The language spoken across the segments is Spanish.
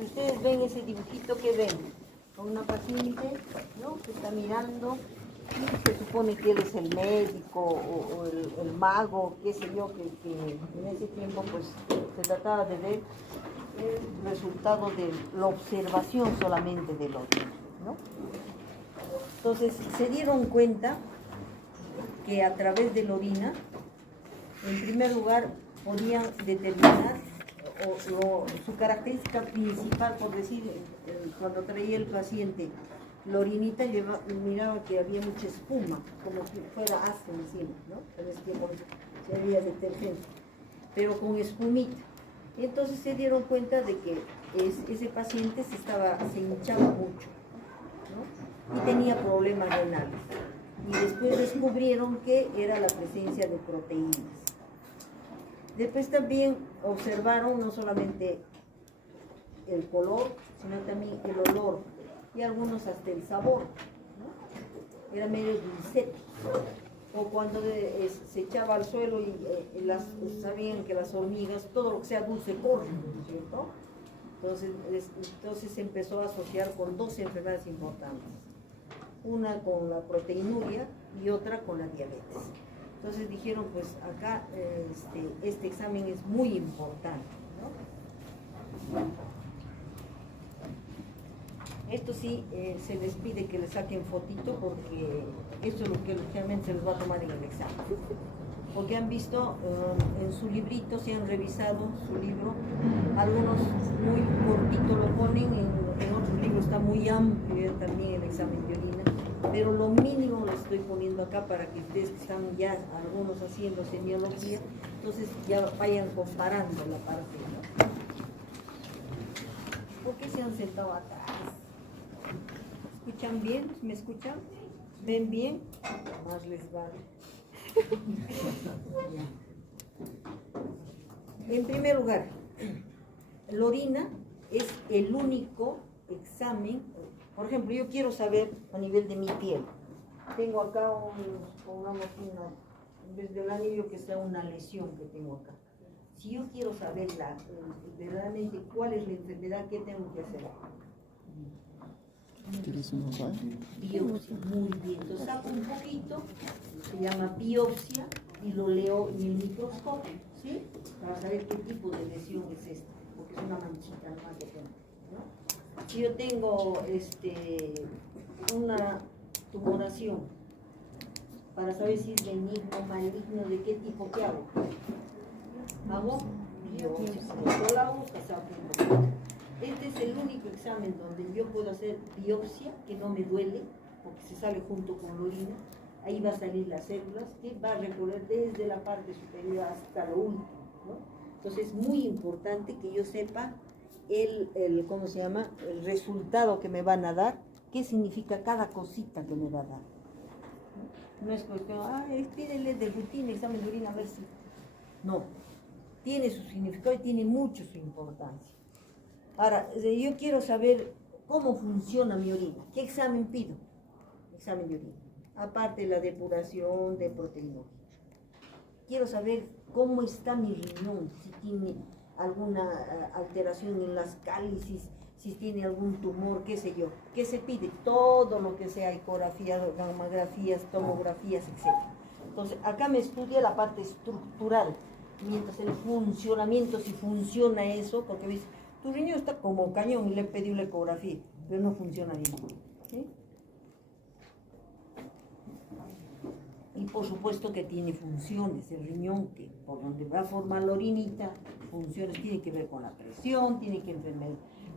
Ustedes ven ese dibujito que ven, con una paciente, ¿no? Que está mirando, y se supone que él es el médico o el mago, qué sé yo, que en ese tiempo pues se trataba de ver el resultado de la observación solamente del otro, ¿no? Entonces se dieron cuenta que a través de la orina, en primer lugar, podían determinar su característica principal, por decir, cuando traía el paciente la orinita, miraba que había mucha espuma, como si fuera ácido encima, ¿no? En ese tiempo se había detergente, pero con espumita. Entonces se dieron cuenta de que ese paciente se hinchaba mucho, ¿no? Y tenía problemas renales. Y después descubrieron que era la presencia de proteínas. Después también observaron no solamente el color, sino también el olor y algunos hasta el sabor, ¿no? Era medio dulcete. O cuando se echaba al suelo y sabían que las hormigas, todo lo que sea dulce corre, ¿cierto? Entonces se empezó a asociar con dos enfermedades importantes. Una con la proteinuria y otra con la diabetes. Entonces dijeron, pues acá este examen es muy importante, ¿no? Esto sí, se les pide que le saquen fotito porque esto es lo que realmente se les va a tomar en el examen. Porque han visto en su librito, si han revisado su libro, algunos muy cortito lo ponen, en otros libros está muy amplio también el examen de orina, pero lo mínimo lo estoy poniendo acá para que ustedes que están ya algunos haciendo semiología, entonces ya vayan comparando la parte, ¿no? ¿Por qué se han sentado atrás? ¿Escuchan bien? ¿Me escuchan? ¿Ven bien? Más les vale. En primer lugar, la orina es el único examen. Por ejemplo, yo quiero saber a nivel de mi piel. Tengo acá pongamos en vez del anillo que sea una lesión que tengo acá. Si yo quiero saber verdaderamente cuál es la enfermedad, ¿qué tengo que hacer? Biopsia, muy bien. Entonces saco un poquito, se llama biopsia, y lo leo en el microscopio, ¿sí? Para saber qué tipo de lesión es esta, porque es una manchita más de gente, ¿no? Si yo tengo una tumoración, para saber si es benigno o maligno, ¿de qué tipo que hago? Hago biopsia, yo la hago, saco un poquito. Este es el único examen donde yo puedo hacer biopsia, que no me duele, porque se sale junto con la orina. Ahí va a salir las células, que va a recorrer desde la parte superior hasta lo último, ¿no? Entonces es muy importante que yo sepa ¿cómo se llama? El resultado que me van a dar, qué significa cada cosita que me va a dar. No es cuestión, pídele de rutina, examen de orina, a ver si... No, tiene su significado y tiene mucho su importancia. Ahora, yo quiero saber cómo funciona mi orina. ¿Qué examen pido? Examen de orina. Aparte de la depuración de proteínas. Quiero saber cómo está mi riñón, si tiene alguna alteración en las cálices, si tiene algún tumor, qué sé yo. ¿Qué se pide? Todo lo que sea ecografías, gamografías, tomografías, etc. Entonces, acá me estudia la parte estructural, mientras el funcionamiento, si funciona eso, porque ves, tu riñón está como cañón y le pedí una ecografía, pero no funciona bien, ¿sí? Y por supuesto que tiene funciones, el riñón, que por donde va a formar la orinita, funciones, tiene que ver con la presión, tiene que ver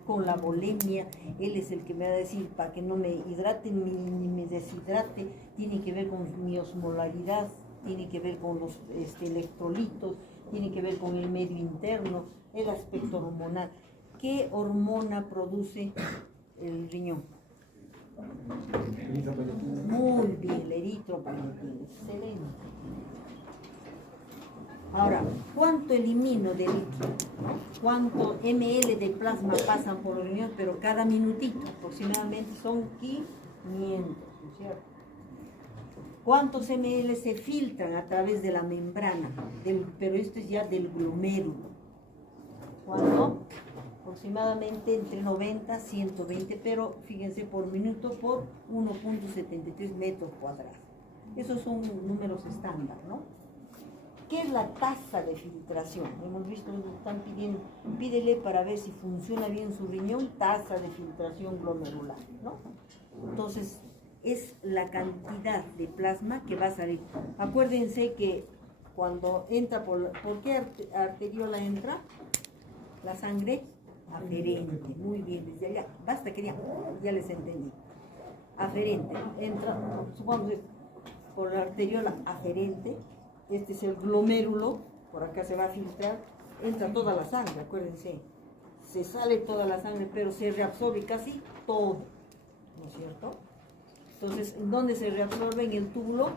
con la bulimia, él es el que me va a decir para que no me hidrate ni me deshidrate, tiene que ver con mi osmolaridad, tiene que ver con los electrolitos, tiene que ver con el medio interno, el aspecto hormonal. ¿Qué hormona produce el riñón? Muy bien, la eritropoyetina, excelente. Ahora, ¿cuánto elimino de líquido? ¿Cuánto ml de plasma pasan por el riñón? Pero cada minutito, aproximadamente son 500, ¿no es cierto? ¿Cuántos ml se filtran a través de la membrana? Pero esto es ya del glomérulo. ¿Cuánto? aproximadamente entre 90 y 120, pero fíjense, por minuto por 1.73 metros cuadrados. Esos son números estándar, ¿no? ¿Qué es la tasa de filtración? Hemos visto, están pidiendo, pídele para ver si funciona bien su riñón, tasa de filtración glomerular, ¿no? Entonces, es la cantidad de plasma que va a salir. Acuérdense que cuando entra ¿por qué arteriola entra? La sangre aferente, muy bien, desde allá, basta que ya les entendí. Aferente, entra, supongamos, por la arteriola aferente, este es el glomérulo, por acá se va a filtrar, entra toda la sangre, acuérdense, se sale toda la sangre, pero se reabsorbe casi todo, ¿no es cierto? Entonces, ¿dónde se reabsorbe? En el túbulo,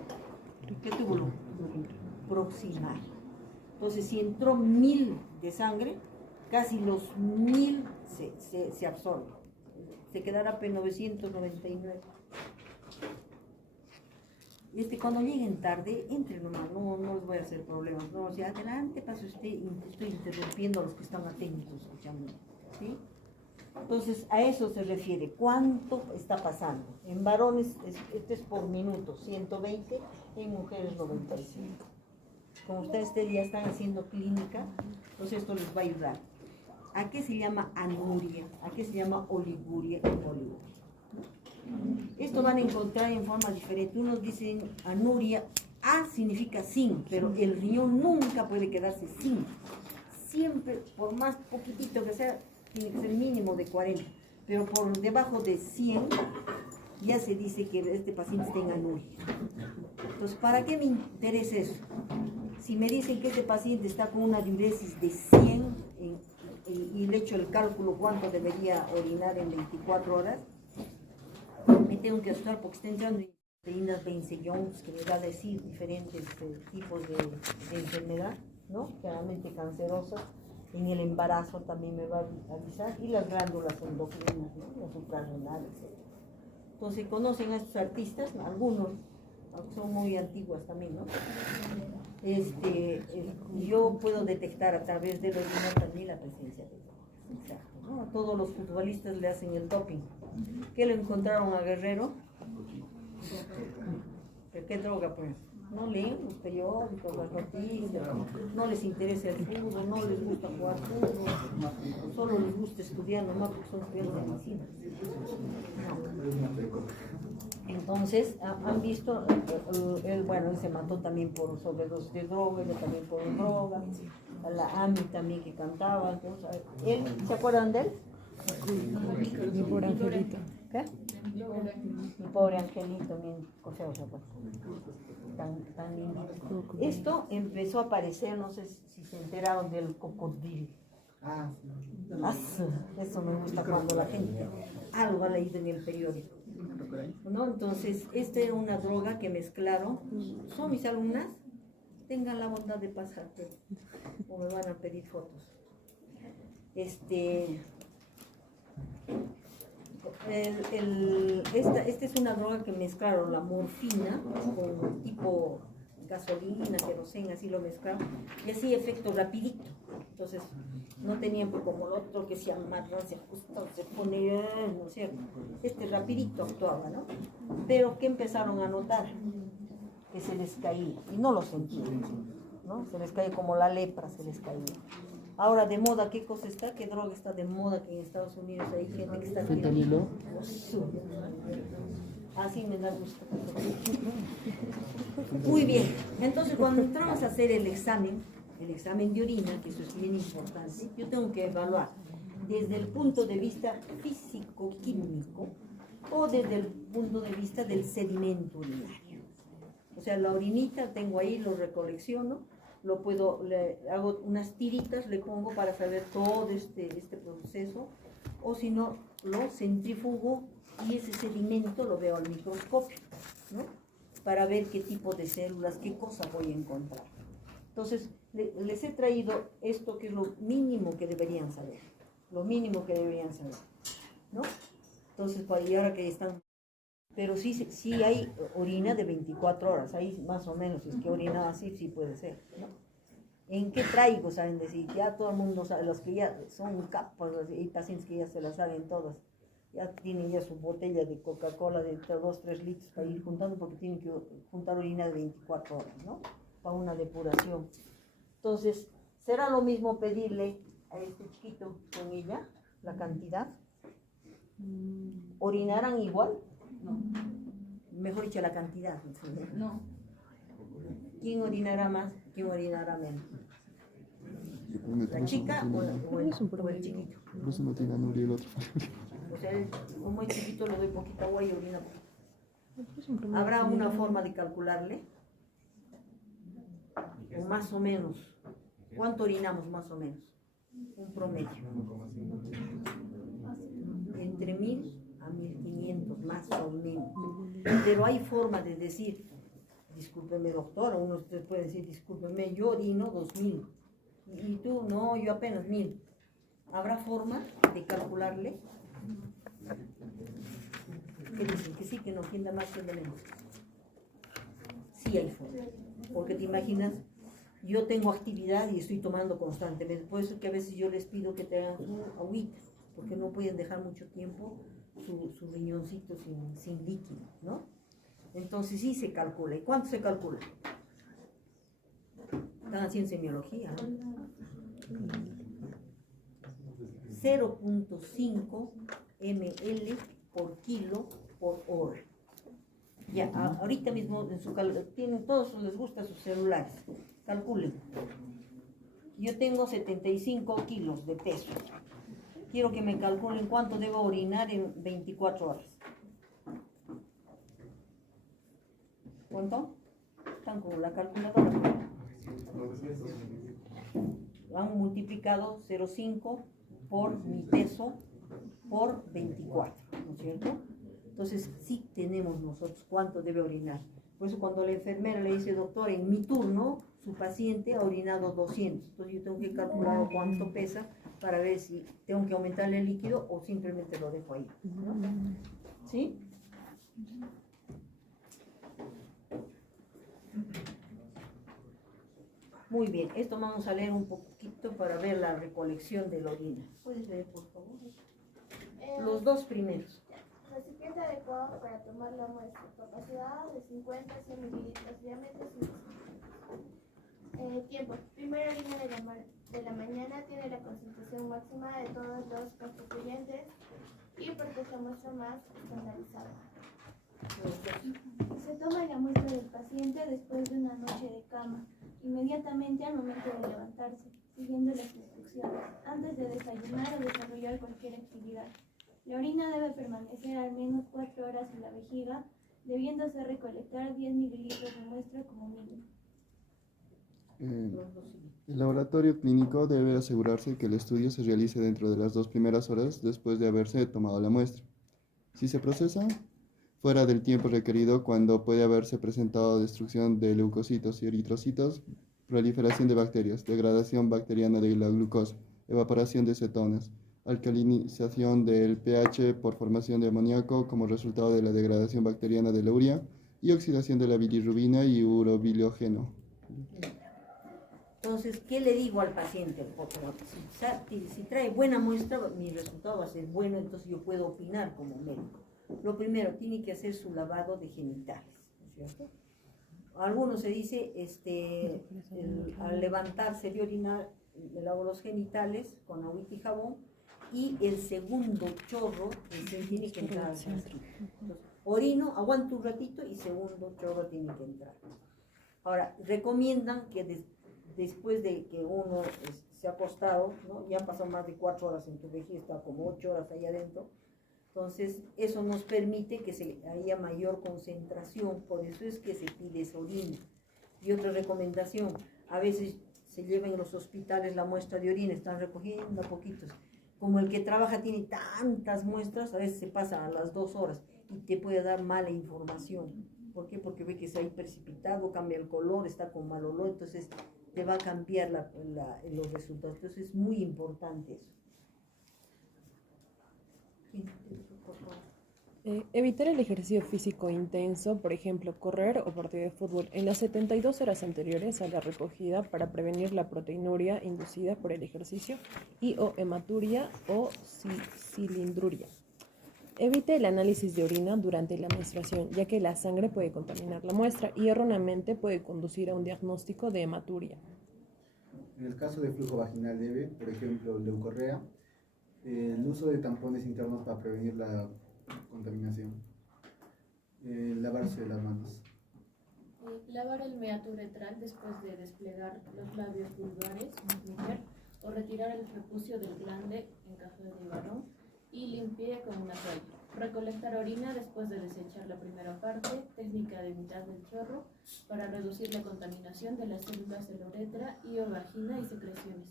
¿qué túbulo? Proximal. Entonces, si entró 1000 de sangre, casi los 1000 se absorben, se quedará P999. Cuando lleguen tarde, entren nomás, no les voy a hacer problemas, no, o sea, adelante, pase usted, estoy interrumpiendo a los que están atentos, escuchando, ¿sí? Entonces, a eso se refiere, ¿cuánto está pasando? En varones, esto es por minuto, 120, en mujeres 95. Como ustedes ya están haciendo clínica, entonces esto les va a ayudar. ¿A qué se llama anuria? ¿A qué se llama oliguria en Bolivia? Esto van a encontrar en forma diferente. Unos dicen anuria, A significa sin, pero el riñón nunca puede quedarse sin. Siempre, por más poquitito que sea, tiene que ser mínimo de 40, pero por debajo de 100 ya se dice que este paciente está en anuria. Entonces, ¿para qué me interesa eso? Si me dicen que este paciente está con una diuresis de 100 y le echo el cálculo cuánto debería orinar en 24 horas, me tengo que asustar porque está entrando en proteínas Benzeyones, que me va a decir diferentes tipos de enfermedad, ¿no? Claramente cancerosas. En el embarazo también me va a avisar, y las glándulas endocrinas, ¿no? Las suprarrenales, etc. Entonces, ¿conocen a estos artistas? Algunos, aunque son muy antiguas también, ¿no? Yo puedo detectar a través de los orina también la presencia de drogas. Exacto, ¿no? A todos los futbolistas le hacen el doping. ¿Qué le encontraron a Guerrero? ¿Pero qué droga, pues? No leen los periódicos, las noticias, no les interesa el fútbol, no les gusta jugar fútbol, solo les gusta estudiar nomás porque son estudiantes de medicina. No. Entonces, han visto, él se mató también por sobredosis de droga, él también por droga, a la Ami también que cantaba. Entonces, ¿se acuerdan de él? Mi pobre angelito. ¿Qué? Mi pobre angelito, tan lindo. Esto empezó a aparecer, no sé si se enteraron del cocodrilo. Eso me gusta cuando la gente algo ha leído en el periódico, ¿no? Entonces, esta era una droga que mezclaron. Son mis alumnas, tengan la bondad de pasar, o me van a pedir fotos. Esta es una droga que mezclaron la morfina con tipo gasolina, queroseno, así lo mezclaron, y así efecto rapidito. Entonces, no tenían como el otro que se amarra, se ajusta, se pone, ¿no es cierto? Rapidito actuaba, ¿no? Pero que empezaron a notar que se les caía, y no lo sentían, ¿no? Se les caía como la lepra, se les caía. Ahora de moda, ¿qué cosa está? ¿Qué droga está de moda? Que en Estados Unidos hay gente que está... ¿Fentanilo? Así me da gusto. Muy bien, entonces cuando entramos a hacer el examen de orina, que eso es bien importante, yo tengo que evaluar desde el punto de vista físico-químico o desde el punto de vista del sedimento urinario. O sea, la orinita tengo ahí, lo recolecciono, le hago unas tiritas, le pongo para saber todo este proceso, o si no, lo centrifugo y ese sedimento lo veo al microscopio, ¿no? Para ver qué tipo de células, qué cosa voy a encontrar. Entonces, les he traído esto que es lo mínimo que deberían saber, ¿no? Entonces, y ahora que están... Pero sí hay orina de 24 horas, ahí más o menos, si es que orina así, sí puede ser, ¿no? ¿En qué traigo? Saben decir, ya todo el mundo sabe, los que ya son capas, hay pacientes que ya se las saben todas. Ya tienen ya su botella de Coca-Cola de 2, 3 litros para ir juntando porque tienen que juntar orina de 24 horas, ¿no? Para una depuración. Entonces, ¿será lo mismo pedirle a este chiquito con ella la cantidad? ¿Orinarán igual? No. Mejor dicho, la cantidad. No. ¿Quién orinará más? ¿Quién orinará menos? ¿La chica o el chiquito? Por eso no tiene anuria el otro. O sea, como es chiquito le doy poquita agua y orina poquito. ¿Habrá una forma de calcularle? O más o menos. ¿Cuánto orinamos más o menos? Un promedio. Entre 1000 a 1500, más o menos. Pero hay forma de decir, discúlpeme doctora, uno de ustedes puede decir, discúlpeme, yo orino 2000. Y tú, no, yo apenas 1000. ¿Habrá forma de calcularle? ¿Qué dicen? Que sí, que no, quién da más, quién da menos. Sí hay forma. Porque te imaginas, yo tengo actividad y estoy tomando constantemente. Por eso que a veces yo les pido que tengan su agüita, porque no pueden dejar mucho tiempo su riñoncito sin líquido, ¿no? Entonces sí se calcula. ¿Y cuánto se calcula? Están haciendo semiología, ¿no? 0.5 ml por kilo por hora. Ya, ahorita mismo en su tienen todos, les gusta sus celulares. Calculen. Yo tengo 75 kilos de peso. Quiero que me calculen cuánto debo orinar en 24 horas. ¿Cuánto? Están con la calculadora. Han multiplicado 0,5 por mi peso por 24, ¿no es cierto? Entonces sí tenemos nosotros cuánto debe orinar. Por eso cuando la enfermera le dice, doctor, en mi turno su paciente ha orinado 200, entonces yo tengo que calcular cuánto pesa para ver si tengo que aumentarle el líquido o simplemente lo dejo ahí, ¿no? ¿Sí? Muy bien, esto vamos a leer un poquito para ver la recolección de la orina. ¿Puedes leer, por favor? Los dos primeros. Recipiente adecuado para tomar la muestra. Capacidad de 50 a 100 mililitros. Diámetro 5 centímetros. Tiempo. Primera orina de la mañana tiene la concentración máxima de todos los constituyentes y porque es la muestra más estandarizada. Se toma la muestra del paciente después de una noche de cama, inmediatamente al momento de levantarse, siguiendo las instrucciones, antes de desayunar o desarrollar cualquier actividad. La orina debe permanecer al menos 4 horas en la vejiga, debiéndose recolectar 10 mililitros de muestra como mínimo. El laboratorio clínico debe asegurarse que el estudio se realice dentro de las 2 primeras horas después de haberse tomado la muestra. Si se procesa fuera del tiempo requerido, cuando puede haberse presentado destrucción de leucocitos y eritrocitos, proliferación de bacterias, degradación bacteriana de la glucosa, evaporación de cetonas, alcalinización del pH por formación de amoníaco como resultado de la degradación bacteriana de la urea y oxidación de la bilirrubina y urobilogeno. Entonces, ¿qué le digo al paciente? Si trae buena muestra, mi resultado va a ser bueno, entonces yo puedo opinar como médico. Lo primero, tiene que hacer su lavado de genitales, ¿no es cierto? Algunos se dice, al levantarse de orinar, me lavo los genitales con agüita y jabón, y el segundo chorro tiene que entrar al frasquito. Entonces, orino, aguanto un ratito y segundo chorro tiene que entrar. Ahora, recomiendan que después de que uno se ha acostado, ¿no? Ya han pasado más de 4 horas en tu vejiga, está como 8 horas ahí adentro. Entonces, eso nos permite que haya mayor concentración, por eso es que se pide esa orina. Y otra recomendación, a veces se lleva en los hospitales la muestra de orina, están recogiendo a poquitos. Como el que trabaja tiene tantas muestras, a veces se pasa a las 2 horas y te puede dar mala información. ¿Por qué? Porque ve que se ha precipitado, cambia el color, está con mal olor, entonces te va a cambiar los resultados. Entonces es muy importante eso. Evitar el ejercicio físico intenso, por ejemplo, correr o partido de fútbol, en las 72 horas anteriores a la recogida para prevenir la proteinuria inducida por el ejercicio y o hematuria o cilindruria. Evite el análisis de orina durante la menstruación, ya que la sangre puede contaminar la muestra y erróneamente puede conducir a un diagnóstico de hematuria. En el caso de flujo vaginal leve, por ejemplo, leucorrea, el uso de tampones internos para prevenir la contaminación. Lavarse las manos. Lavar el meato uretral después de desplegar los labios vulvares, mujer, o retirar el prepucio del glande en caso de varón y limpie con una toalla. Recolectar orina después de desechar la primera parte, técnica de mitad del chorro, para reducir la contaminación de las células de la uretra y o vagina y secreciones.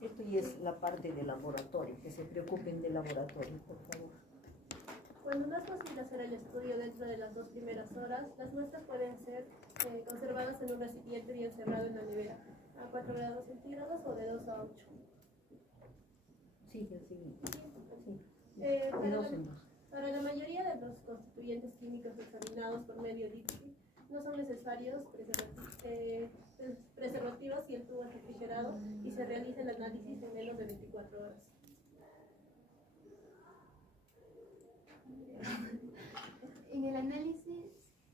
Esto ya es la parte del laboratorio, que se preocupen del laboratorio, por favor. Cuando no es posible hacer el estudio dentro de las 2 primeras horas, las muestras pueden ser conservadas en un recipiente bien cerrado en la nevera, a 4 grados centígrados o de 2 a 8. Sí, sí. Para la mayoría de los constituyentes químicos examinados por medio LIPSI, no son necesarios preservativos si el tubo es refrigerado y se realiza el análisis en menos de 24 horas. En el análisis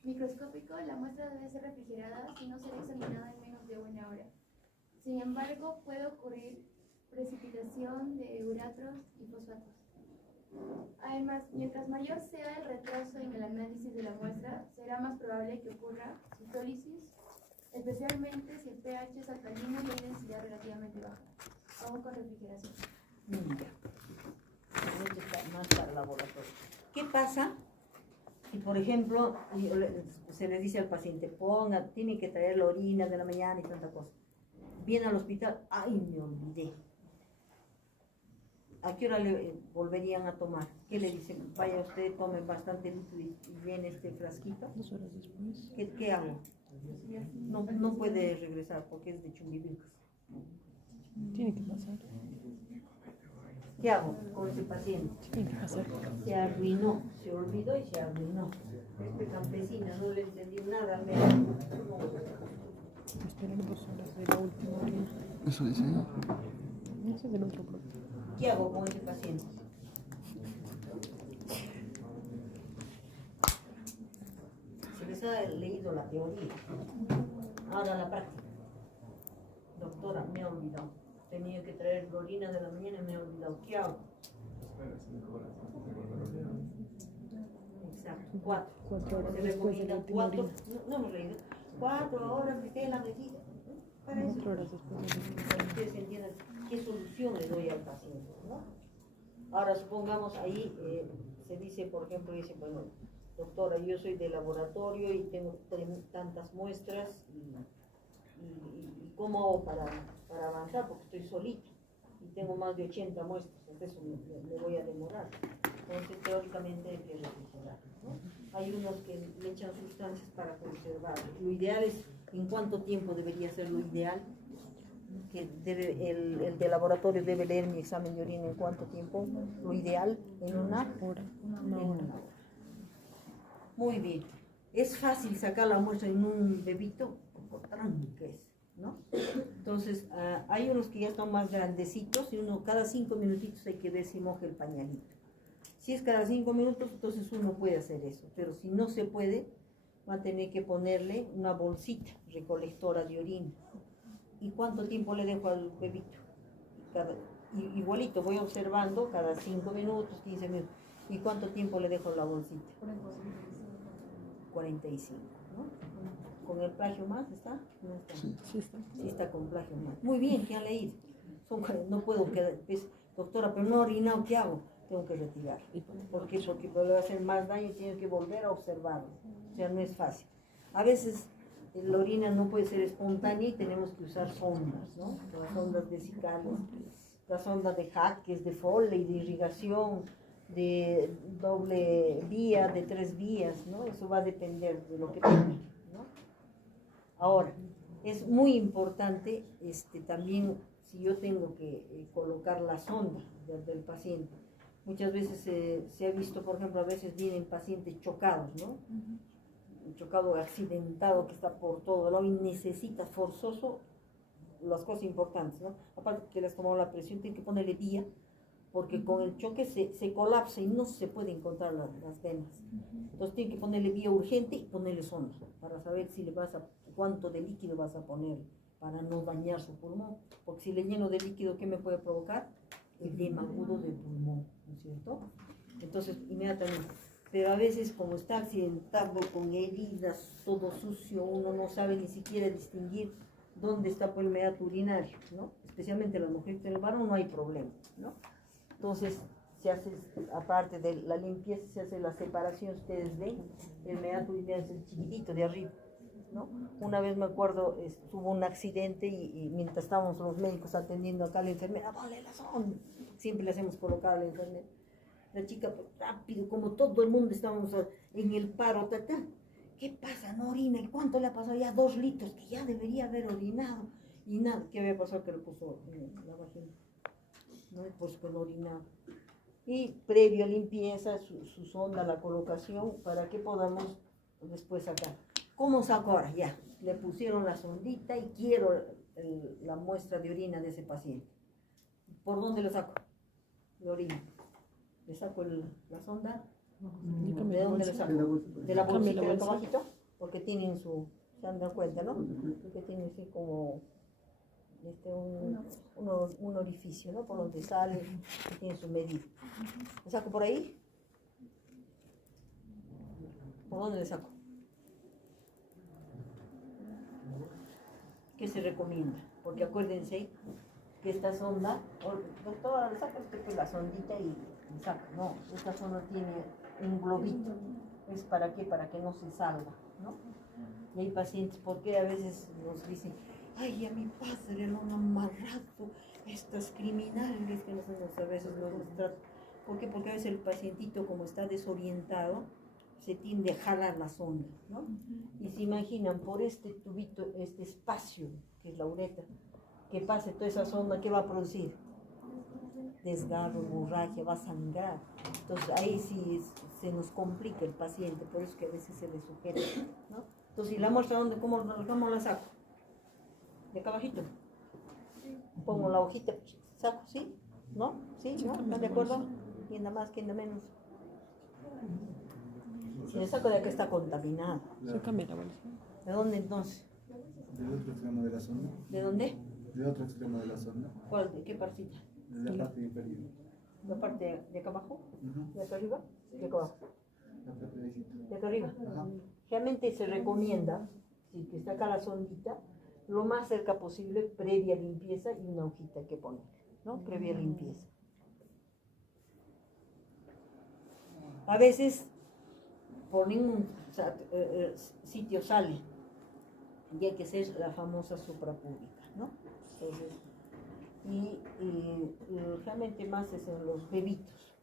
microscópico, la muestra debe ser refrigerada y no será examinada en menos de 1 hora. Sin embargo, puede ocurrir precipitación de uratros y fosfatos. Además, mientras mayor sea el retraso en el análisis de la muestra, será más probable que ocurra citólisis, especialmente si el pH es alcalino y hay densidad relativamente baja, aún con refrigeración. Esto está más para laboratorio. ¿Qué pasa si, por ejemplo, se le dice al paciente, tiene que traer la orina de la mañana y tanta cosa? Viene al hospital, ¡ay, me olvidé! ¿A qué hora le volverían a tomar? ¿Qué le dicen? Vaya usted, tome bastante líquido y viene este frasquito. 2 horas después. ¿Qué hago? No puede regresar porque es de Chumbivilcas. Tiene que pasar. ¿Qué hago con ese paciente? Tiene que pasar. Se arruinó, se olvidó y se arruinó. Este campesina no le entendió nada al médico. Esperar 2 horas de la última orina. Eso dice ahí. Ese es del otro bloque. ¿Qué hago con ese paciente? Se les ha leído la teoría. Ahora la práctica. Doctora, me he olvidado. Tenía que traer la orina de la mañana y me he olvidado. ¿Qué hago? Exacto, 4. 4 horas Se después de la recomienda última 4. orina. No me he leído. 4 horas que quede la medida. Para eso. 4 horas después de la última Para que ustedes entiendan qué solución le doy al paciente, ¿no? Ahora supongamos ahí se dice, por ejemplo, bueno, doctora, yo soy de laboratorio y tengo tantas muestras y ¿cómo hago para avanzar? Porque estoy solito y tengo más de 80 muestras, entonces me voy a demorar. Entonces teóricamente hay que refrigerar, ¿no? Hay unos que le echan sustancias para conservar. Lo ideal es, ¿en cuánto tiempo debería ser lo ideal? Que el de laboratorio debe leer mi examen de orina en cuánto tiempo, lo ideal, en una hora. Muy bien, es fácil sacar la muestra en un bebito, por tranques, ¿no? Entonces, hay unos que ya están más grandecitos y uno cada 5 minutitos hay que ver si moja el pañalito. Si es cada 5 minutos, entonces uno puede hacer eso, pero si no se puede, va a tener que ponerle una bolsita recolectora de orina. ¿Y cuánto tiempo le dejo al bebito? Igualito, voy observando cada 5 minutos, 15 minutos. ¿Y cuánto tiempo le dejo la bolsita? 45, ¿no? ¿Con el plagio más está? No está. Sí está. Sí está con plagio más. Muy bien, ¿qué han leído? No puedo quedar, doctora, pero no he orinado, ¿qué hago? Tengo que retirar. ¿Por qué? Porque le va a hacer más daño y tiene que volver a observarlo. O sea, no es fácil. A veces la orina no puede ser espontánea y tenemos que usar sondas, ¿no? Las sondas vesicales, las sondas de Hack, que es de Foley, de irrigación, de doble vía, de 3 vías, ¿no? Eso va a depender de lo que tenga, ¿no? Ahora, Es muy importante también, si yo tengo que colocar la sonda del paciente. Muchas veces se ha visto, por ejemplo, a veces vienen pacientes chocados, ¿no? Un chocado accidentado que está por todo lado y necesita forzoso las cosas importantes, ¿no? Aparte que les tomamos la presión, tiene que ponerle vía, porque con el choque se colapsa y no se puede encontrar las venas. Entonces tiene que ponerle vía urgente y ponerle sonda para saber si cuánto de líquido vas a poner para no dañar su pulmón. Porque si le lleno de líquido, ¿qué me puede provocar? Edema agudo del pulmón, ¿no es cierto? Entonces, inmediatamente. Pero a veces, como está accidentado, con heridas, todo sucio, uno no sabe ni siquiera distinguir dónde está el meato urinario, ¿no? Especialmente las mujeres, en el varón no hay problema, ¿no? Entonces, se hace, aparte de la limpieza, se hace la separación, ustedes ven, el meato urinario es el chiquitito de arriba, ¿no? Una vez me acuerdo, tuvo un accidente y mientras estábamos los médicos atendiendo acá a la enfermera, ¡vale la sonda! Siempre le hacemos colocar a la enfermera. La chica, pues, rápido, como todo el mundo estábamos en el paro, ¿qué pasa? No orina. ¿Y cuánto le ha pasado? Ya 2 litros, que ya debería haber orinado. Y nada, ¿qué había pasado? Que le puso en la vagina. ¿No? Pues que no orinaba. Y previo limpieza, su sonda, la colocación, para que podamos después sacar. ¿Cómo saco ahora? Ya, le pusieron la sondita y quiero la muestra de orina de ese paciente. ¿Por dónde lo saco? De orina. Le saco la sonda. ¿De dónde le saco? De la bolsita de abajito, porque tienen se han dado cuenta, ¿no? Porque tiene así como un orificio, ¿no? Por donde sale, que tiene su medida. ¿Le saco por ahí? ¿Por dónde le saco? ¿Qué se recomienda? Porque acuérdense que esta sonda, doctora, saca usted pues la sondita y saca. No, esta sonda tiene un globito. ¿Es para qué? Para que no se salga, ¿no? Y hay pacientes, porque a veces nos dicen, ay, a mi padre lo han amarrado estas criminales que nosotros a veces nos tratan. ¿Por qué? Porque a veces el pacientito, como está desorientado, se tiende a jalar la sonda, ¿no? Y se imaginan por este tubito, este espacio, que es la uretra, que pase toda esa sonda, ¿qué va a producir? Desgarro, hemorragia, va a sangrar. Entonces ahí sí se nos complica el paciente, por eso que a veces se le sujeta, ¿no? Entonces, ¿y la muestra dónde? ¿Cómo la saco? ¿De acá abajito? Pongo la hojita, saco, ¿sí? ¿No? ¿Sí? ¿No? ¿Están de acuerdo? ¿Quién da más, quién da menos? Si le saco de acá está contaminado. Sácame la bolsa. ¿De dónde entonces? Del otro extremo de la sonda. ¿De dónde? Del otro extremo de la sonda. ¿Cuál? ¿De qué partita? De la parte inferior. ¿La parte de acá abajo? Ujú. ¿De acá arriba? ¿De acá abajo? La parte de ahí. ¿De acá arriba? Ajá. Realmente se recomienda, si que está acá la sondita, lo más cerca posible, previa limpieza y una hojita que poner, ¿no? Previa limpieza. A veces ponen un sitio sale y hay que hacer la famosa suprapúbica, ¿no? Entonces, y realmente más es en los bebitos.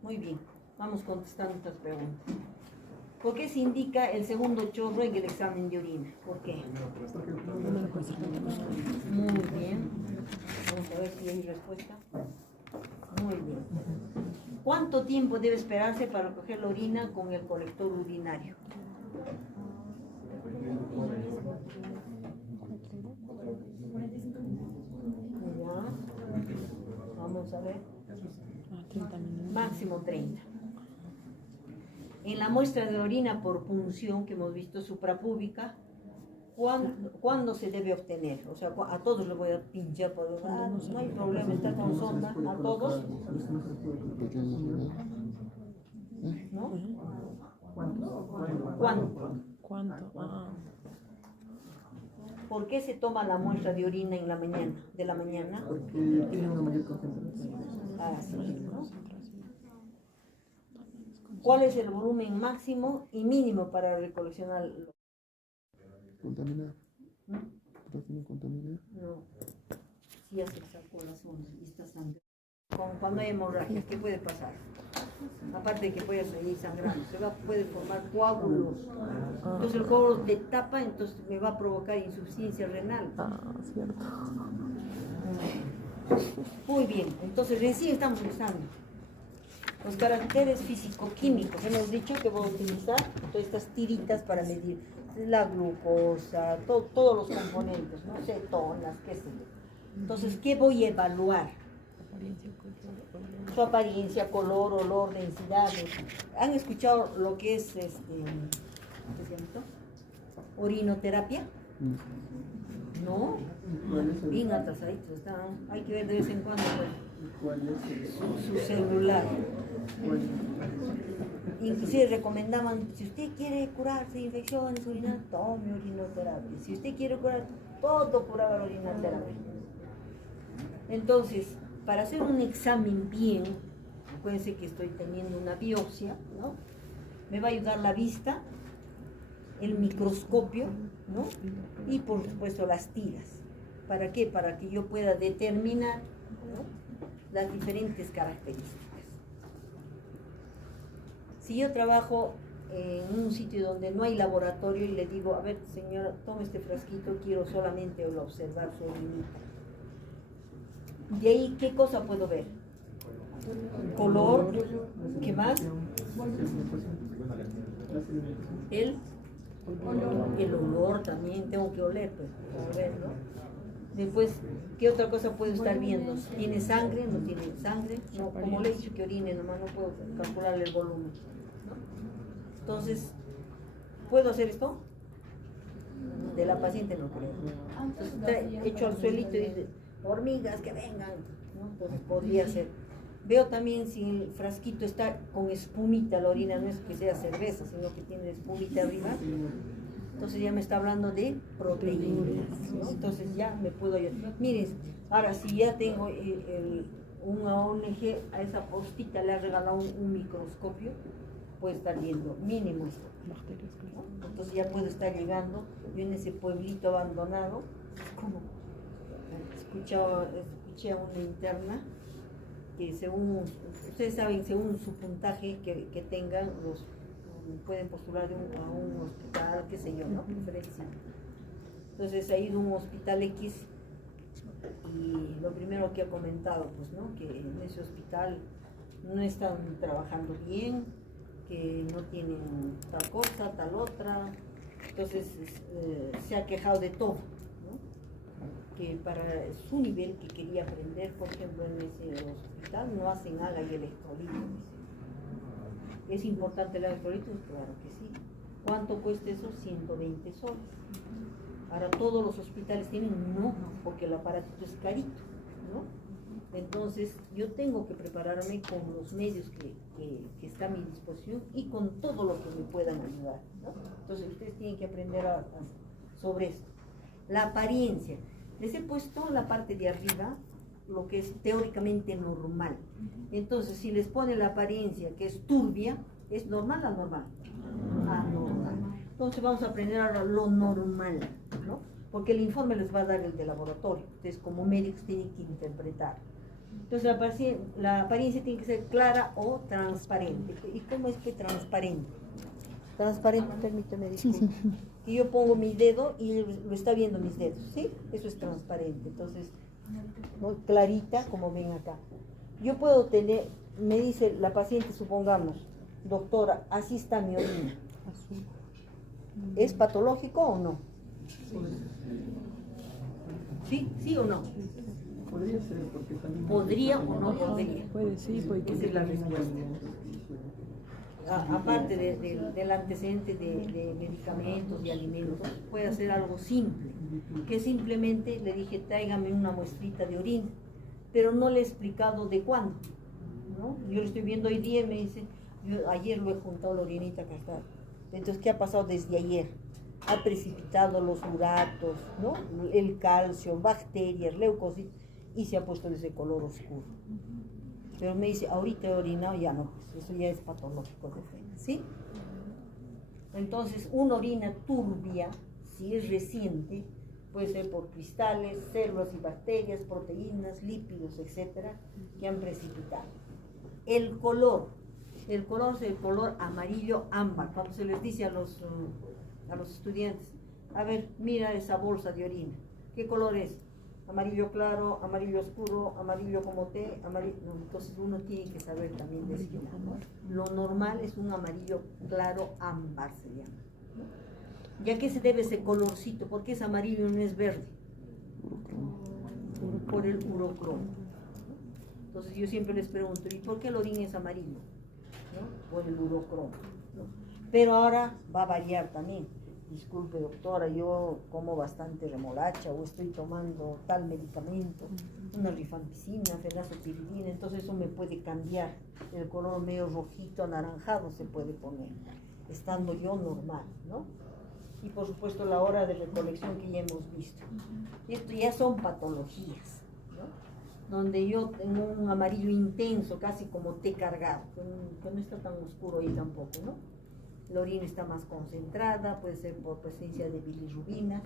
Muy bien, vamos contestando estas preguntas. ¿Por qué se indica el segundo chorro en el examen de orina? ¿Por qué? Muy bien. Vamos a ver si hay respuesta. Muy bien. ¿Cuánto tiempo debe esperarse para recoger la orina con el colector urinario? Ya. Vamos a ver. 30 minutos. Máximo 30. En la muestra de orina por punción que hemos visto suprapúbica, ¿cuándo se debe obtener? O sea, a todos les voy a pinchar, no hay problema, está con sonda, a todos. ¿No? ¿Cuándo? ¿Cuánto? Ah. ¿Por qué se toma la muestra de orina en la mañana, de la mañana? Porque tiene una mayor concentración. Así, ¿no? ¿Cuál es el volumen máximo y mínimo para recoleccionar? Contaminar. ¿No? Creo que no contaminar. No. Si ya se sacó la sonda y está sangrando. Cuando hay hemorragia, ¿qué puede pasar? Aparte de que puede seguir sangrando, puede formar coágulos. Entonces el coágulo te tapa, entonces me va a provocar insuficiencia renal. Cierto. Muy bien, entonces recién estamos usando los caracteres físico-químicos. Hemos dicho que voy a utilizar todas estas tiritas para medir la glucosa, todos los componentes, ¿no? Cetonas, qué sé yo. Entonces, ¿qué voy a evaluar? Su apariencia, color, olor, densidad. ¿Han escuchado lo que es ¿qué se llama esto? Orinoterapia? No, bien atrasaditos están. Hay que ver de vez en cuando su celular. Inclusive recomendaban, si usted quiere curarse de infecciones urinarias, tome orinoterapia. Si usted quiere curar todo, curaba la orinoterapia. Entonces, para hacer un examen bien, acuérdense que estoy teniendo una biopsia, ¿no? Me va a ayudar la vista, el microscopio, ¿no? Y por supuesto las tiras. ¿Para qué? Para que yo pueda determinar, ¿no?, las diferentes características. Si yo trabajo en un sitio donde no hay laboratorio y le digo, a ver, señora, tome este frasquito, quiero solamente observar su orinita. De ahí, ¿qué cosa puedo ver? Color, ¿qué más? El olor también, tengo que oler, pues, para verlo. Después, ¿qué otra cosa puedo estar viendo? ¿Tiene sangre? ¿No tiene sangre? No, como le he dicho que orine, nomás no puedo calcularle el volumen, ¿no? Entonces, ¿puedo hacer esto? De la paciente no creo. Entonces, echo al suelito y dice, hormigas que vengan, ¿no? Entonces podría ser. Veo también si el frasquito está con espumita, la orina no es que sea cerveza, sino que tiene espumita arriba. Entonces ya me está hablando de proteínas, ¿no? Entonces ya me puedo ayudar. Miren, ahora si ya tengo una ONG, a esa postita le ha regalado un microscopio, puede estar viendo mínimo esto, ¿no? Entonces ya puedo estar llegando, yo en ese pueblito abandonado, como escuché a una interna que según, ustedes saben, según su puntaje que tengan, los pueden postular a un hospital, qué sé yo, ¿no? Preferencia. Entonces ha ido a un hospital X y lo primero que ha comentado, pues, ¿no?, que en ese hospital no están trabajando bien, que no tienen tal cosa, tal otra. Entonces se ha quejado de todo, ¿no? Que para su nivel que quería aprender, por ejemplo, en ese hospital no hacen AGA y electrolitos. ¿Es importante el electrolitos? Claro que sí. ¿Cuánto cuesta eso? 120 soles. Ahora todos los hospitales tienen, no, porque el aparatito es carito, ¿no? Entonces yo tengo que prepararme con los medios que están a mi disposición y con todo lo que me puedan ayudar, ¿no? Entonces ustedes tienen que aprender sobre esto. La apariencia. Les he puesto en la parte de arriba lo que es teóricamente normal. Entonces, si les pone la apariencia que es turbia, ¿es normal o anormal? Anormal. Entonces vamos a aprender ahora lo normal, ¿no? Porque el informe les va a dar el de laboratorio. Ustedes como médicos tienen que interpretar. Entonces la apariencia tiene que ser clara o transparente. ¿Y cómo es que transparente? Transparente, permíteme, disculpe. Que yo pongo mi dedo y lo está viendo mis dedos, ¿sí? Eso es transparente. Entonces, ¿no?, clarita, como ven acá. Yo puedo tener, me dice la paciente, supongamos, doctora, así está mi orina. ¿Es patológico o no? ¿Sí? ¿Sí o no? Podría ser, porque también... ¿Podría o no podría? Puede, sí, puede que Esa es la respuesta. Aparte del antecedente de medicamentos y alimentos, puede hacer algo simple, que simplemente le dije, tráigame una muestrita de orina, pero no le he explicado de cuándo, ¿no? Yo lo estoy viendo hoy día y me dice, yo ayer lo he juntado la orinita acá está. Entonces, ¿qué ha pasado desde ayer? Ha precipitado los uratos, ¿no?, el calcio, bacterias, leucocitos, y se ha puesto de ese color oscuro. Pero me dice, ahorita he orinado, ya no, pues eso ya es patológico de fe, ¿sí? Entonces, una orina turbia, si es reciente, puede ser por cristales, células y bacterias, proteínas, lípidos, etcétera, que han precipitado. El color, El color es el color amarillo ámbar. Cuando se les dice a los estudiantes, a ver, mira esa bolsa de orina, ¿qué color es? Amarillo claro, amarillo oscuro, amarillo como té, amarillo. No, entonces uno tiene que saber también decir. Lo normal es un amarillo claro ámbar, se llama, ¿no? ¿Ya qué se debe ese colorcito? Porque es amarillo y no es verde. Por el urocromo. Entonces yo siempre les pregunto, ¿y por qué el orín es amarillo? ¿No? Por el urocromo, ¿no? Pero ahora va a variar también. Disculpe, doctora, yo como bastante remolacha o estoy tomando tal medicamento, una rifampicina, fenazopiridina, entonces eso me puede cambiar. El color medio rojito, anaranjado se puede poner, estando yo normal, ¿no? Y por supuesto la hora de recolección que ya hemos visto. Esto ya son patologías, ¿no? Donde yo tengo un amarillo intenso, casi como té cargado, que no está tan oscuro ahí tampoco, ¿no? La orina está más concentrada, puede ser por presencia de bilirrubina,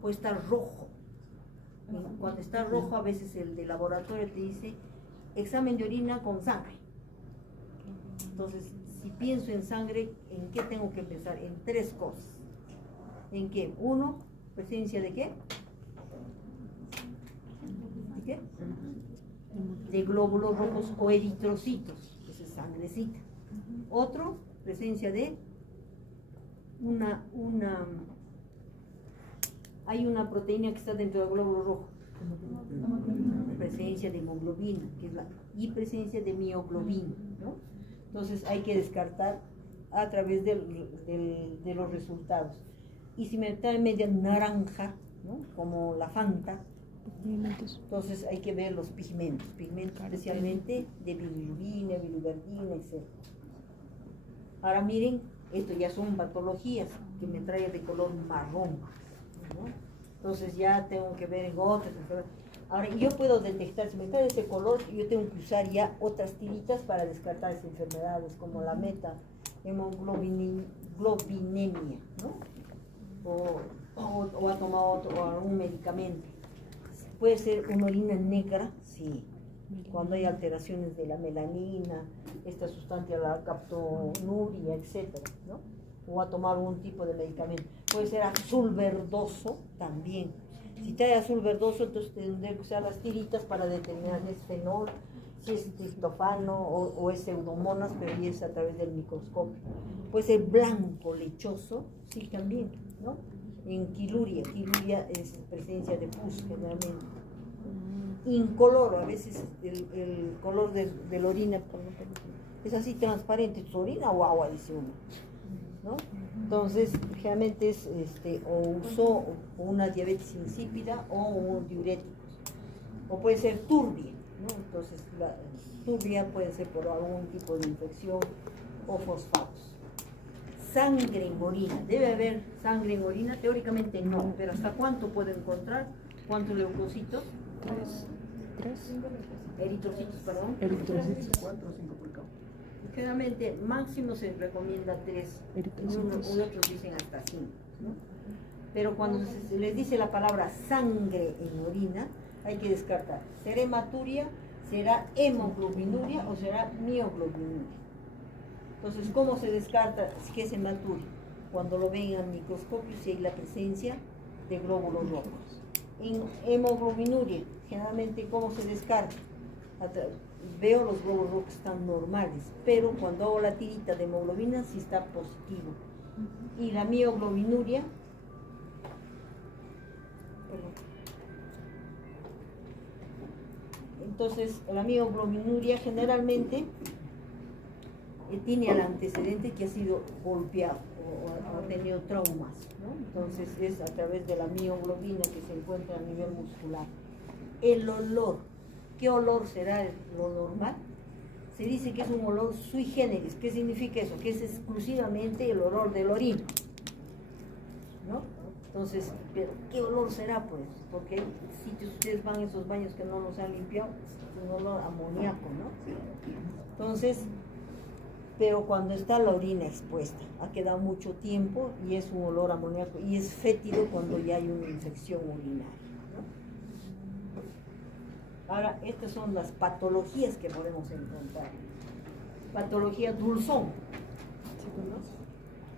puede estar rojo. Cuando está rojo, a veces el de laboratorio te dice examen de orina con sangre. Entonces, si pienso en sangre, ¿en qué tengo que pensar? En tres cosas. ¿En qué? Uno, presencia de qué? ¿De qué? De glóbulos rojos o eritrocitos, esa es sangrecita. Otro, presencia de hay una proteína que está dentro del glóbulo rojo, presencia de hemoglobina, y presencia de mioglobina, ¿no? Entonces hay que descartar a través de los resultados. Y si me está en media naranja, ¿no? Como la Fanta, entonces hay que ver los pigmentos especialmente de bilirrubina, biliverdina, etc. Ahora miren, esto ya son patologías que me trae de color marrón, ¿no? Entonces ya tengo que ver en otras enfermedades. Ahora yo puedo detectar, si me trae ese color, yo tengo que usar ya otras tiritas para descartar esas enfermedades, como la hemoglobinemia, ¿no? O ha tomado algún medicamento. Puede ser una orina negra, sí, cuando hay alteraciones de la melanina, esta sustancia, la captonuria, etcétera, ¿no? O a tomar algún tipo de medicamento. Puede ser azul verdoso también. Si trae azul verdoso, entonces tendré que usar las tiritas para determinar si es fenol, si es triptofano o es pseudomonas, pero y es a través del microscopio. Puede ser blanco, lechoso, sí también, ¿no? En quiluria es presencia de pus generalmente. Incoloro, a veces el color de la orina es así transparente, ¿es orina o agua? Dice uno, ¿no? Entonces, generalmente es o usó una diabetes insípida o un diurético, o puede ser turbia, ¿no? Entonces, la turbia puede ser por algún tipo de infección o fosfatos. Sangre en orina, ¿debe haber sangre en orina? Teóricamente no, pero ¿hasta cuánto puedo encontrar? ¿Cuántos leucocitos? Tres. Eritrocitos, perdón. Eritrocitos. 4 o 5 por cabo. Generalmente máximo se recomienda 3, y otros dicen hasta 5, ¿no? Pero cuando se les dice la palabra sangre en orina, hay que descartar. ¿Será hematuria, será hemoglobinuria o será mioglobinuria? Entonces, ¿cómo se descarta qué es hematuria? Cuando lo ven al microscopio, si hay la presencia de glóbulos rojos. En hemoglobinuria, generalmente, ¿cómo se descarta? Veo los glóbulos rojos están normales, pero cuando hago la tirita de hemoglobina, sí está positivo. Y la mioglobinuria, entonces la mioglobinuria generalmente tiene el antecedente que ha sido golpeado o ha tenido traumas, ¿no? Entonces es a través de la mioglobina que se encuentra a nivel muscular. El olor, ¿qué olor será lo normal? Se dice que es un olor sui generis. ¿Qué significa eso? Que es exclusivamente el olor del orina, ¿no? Entonces, ¿pero qué olor será? Pues, porque si ustedes van a esos baños que no los han limpiado, es un olor amoníaco, ¿no? Entonces, pero cuando está la orina expuesta, ha quedado mucho tiempo y es un olor amoníaco y es fétido cuando ya hay una infección urinaria, ¿no? Ahora, estas son las patologías que podemos encontrar. patología dulzón.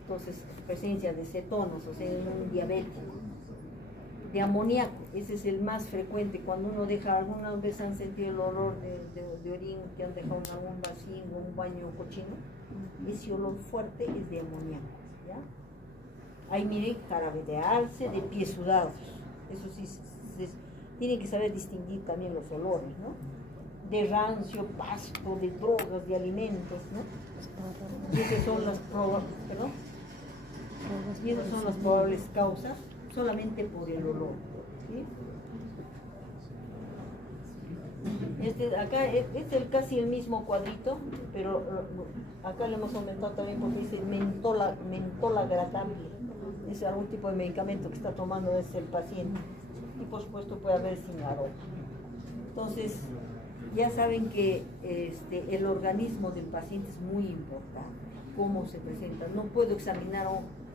Entonces, presencia de cetonas, o sea, en un diabético. De amoníaco, ese es el más frecuente. Cuando uno deja, alguna vez han sentido el olor de orina que han dejado en algún vacío o un baño cochino, ese olor fuerte es de amoníaco, ¿ya? Ahí miren, jarabe de alce, de pies sudados, eso sí, tienen que saber distinguir también los olores, ¿no? De rancio, pasto, de drogas, de alimentos, ¿no? Y esas son las probables causas, solamente por el olor, ¿sí? Acá es casi el mismo cuadrito, pero acá le hemos aumentado también porque dice mentola gratable. Es algún tipo de medicamento que está tomando el paciente. Y por supuesto puede haber sin aroma. Entonces, ya saben que el organismo del paciente es muy importante, cómo se presenta. No puedo examinar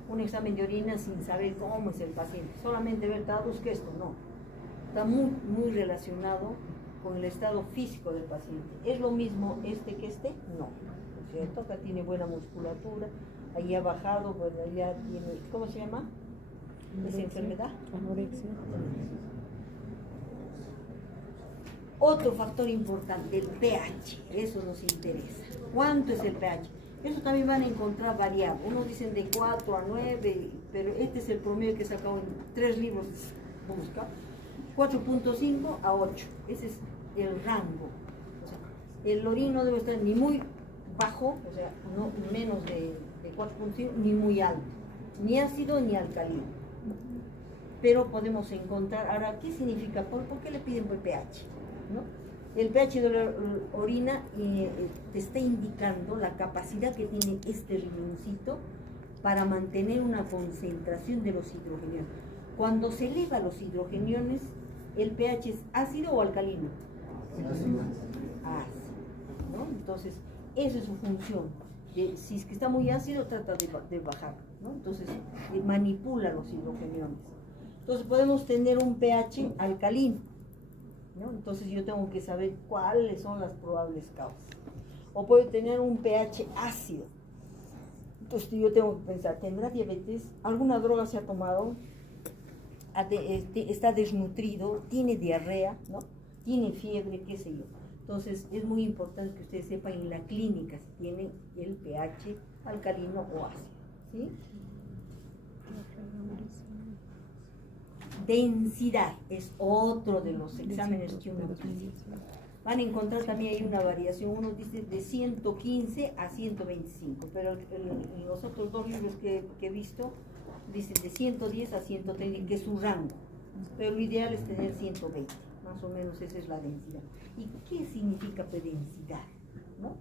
un examen de orina sin saber cómo es el paciente, solamente ver que esto, no. Está muy relacionado con el estado físico del paciente. ¿Es lo mismo que No, ¿no es cierto? Acá tiene buena musculatura, ahí ha bajado, bueno, ya tiene, ¿cómo se llama? ¿Esa enfermedad? Anorexia. Otro factor importante, el pH, eso nos interesa. ¿Cuánto es el pH? Eso también van a encontrar variado. Unos dicen de 4 a 9, pero este es el promedio que he sacado en 3 libros, busca. 4.5 a 8, ese es el rango. O sea, el orino no debe estar ni muy bajo, o sea, no menos de 4.5, ni muy alto, ni ácido ni alcalino. Pero podemos encontrar, ahora, ¿qué significa? ¿Por qué le piden el pH? ¿No? El pH de la orina te está indicando la capacidad que tiene este riñoncito para mantener una concentración de los hidrogeniones. Cuando se eleva los hidrogeniones, ¿el pH es ácido o alcalino? Ácido, ¿no? Entonces, esa es su función. Si es que está muy ácido, trata de bajar, ¿no? Entonces, manipula los hidrogeniones. Entonces, podemos tener un pH alcalino, ¿no? Entonces, yo tengo que saber cuáles son las probables causas. O puedo tener un pH ácido. Entonces, yo tengo que pensar, ¿tendrá diabetes? ¿Alguna droga se ha tomado? Está desnutrido, tiene diarrea, ¿no? Tiene fiebre, qué sé yo. Entonces, es muy importante que ustedes sepan en la clínica si tienen el pH alcalino o ácido, ¿sí? Densidad es otro de los exámenes que uno hace. Van a encontrar también hay una variación, uno dice de 115 a 125, pero en los otros 2 libros que he visto, dicen de 110 a 130, que es su rango, pero lo ideal es tener 120, más o menos esa es la densidad. ¿Y qué significa densidad? ¿No?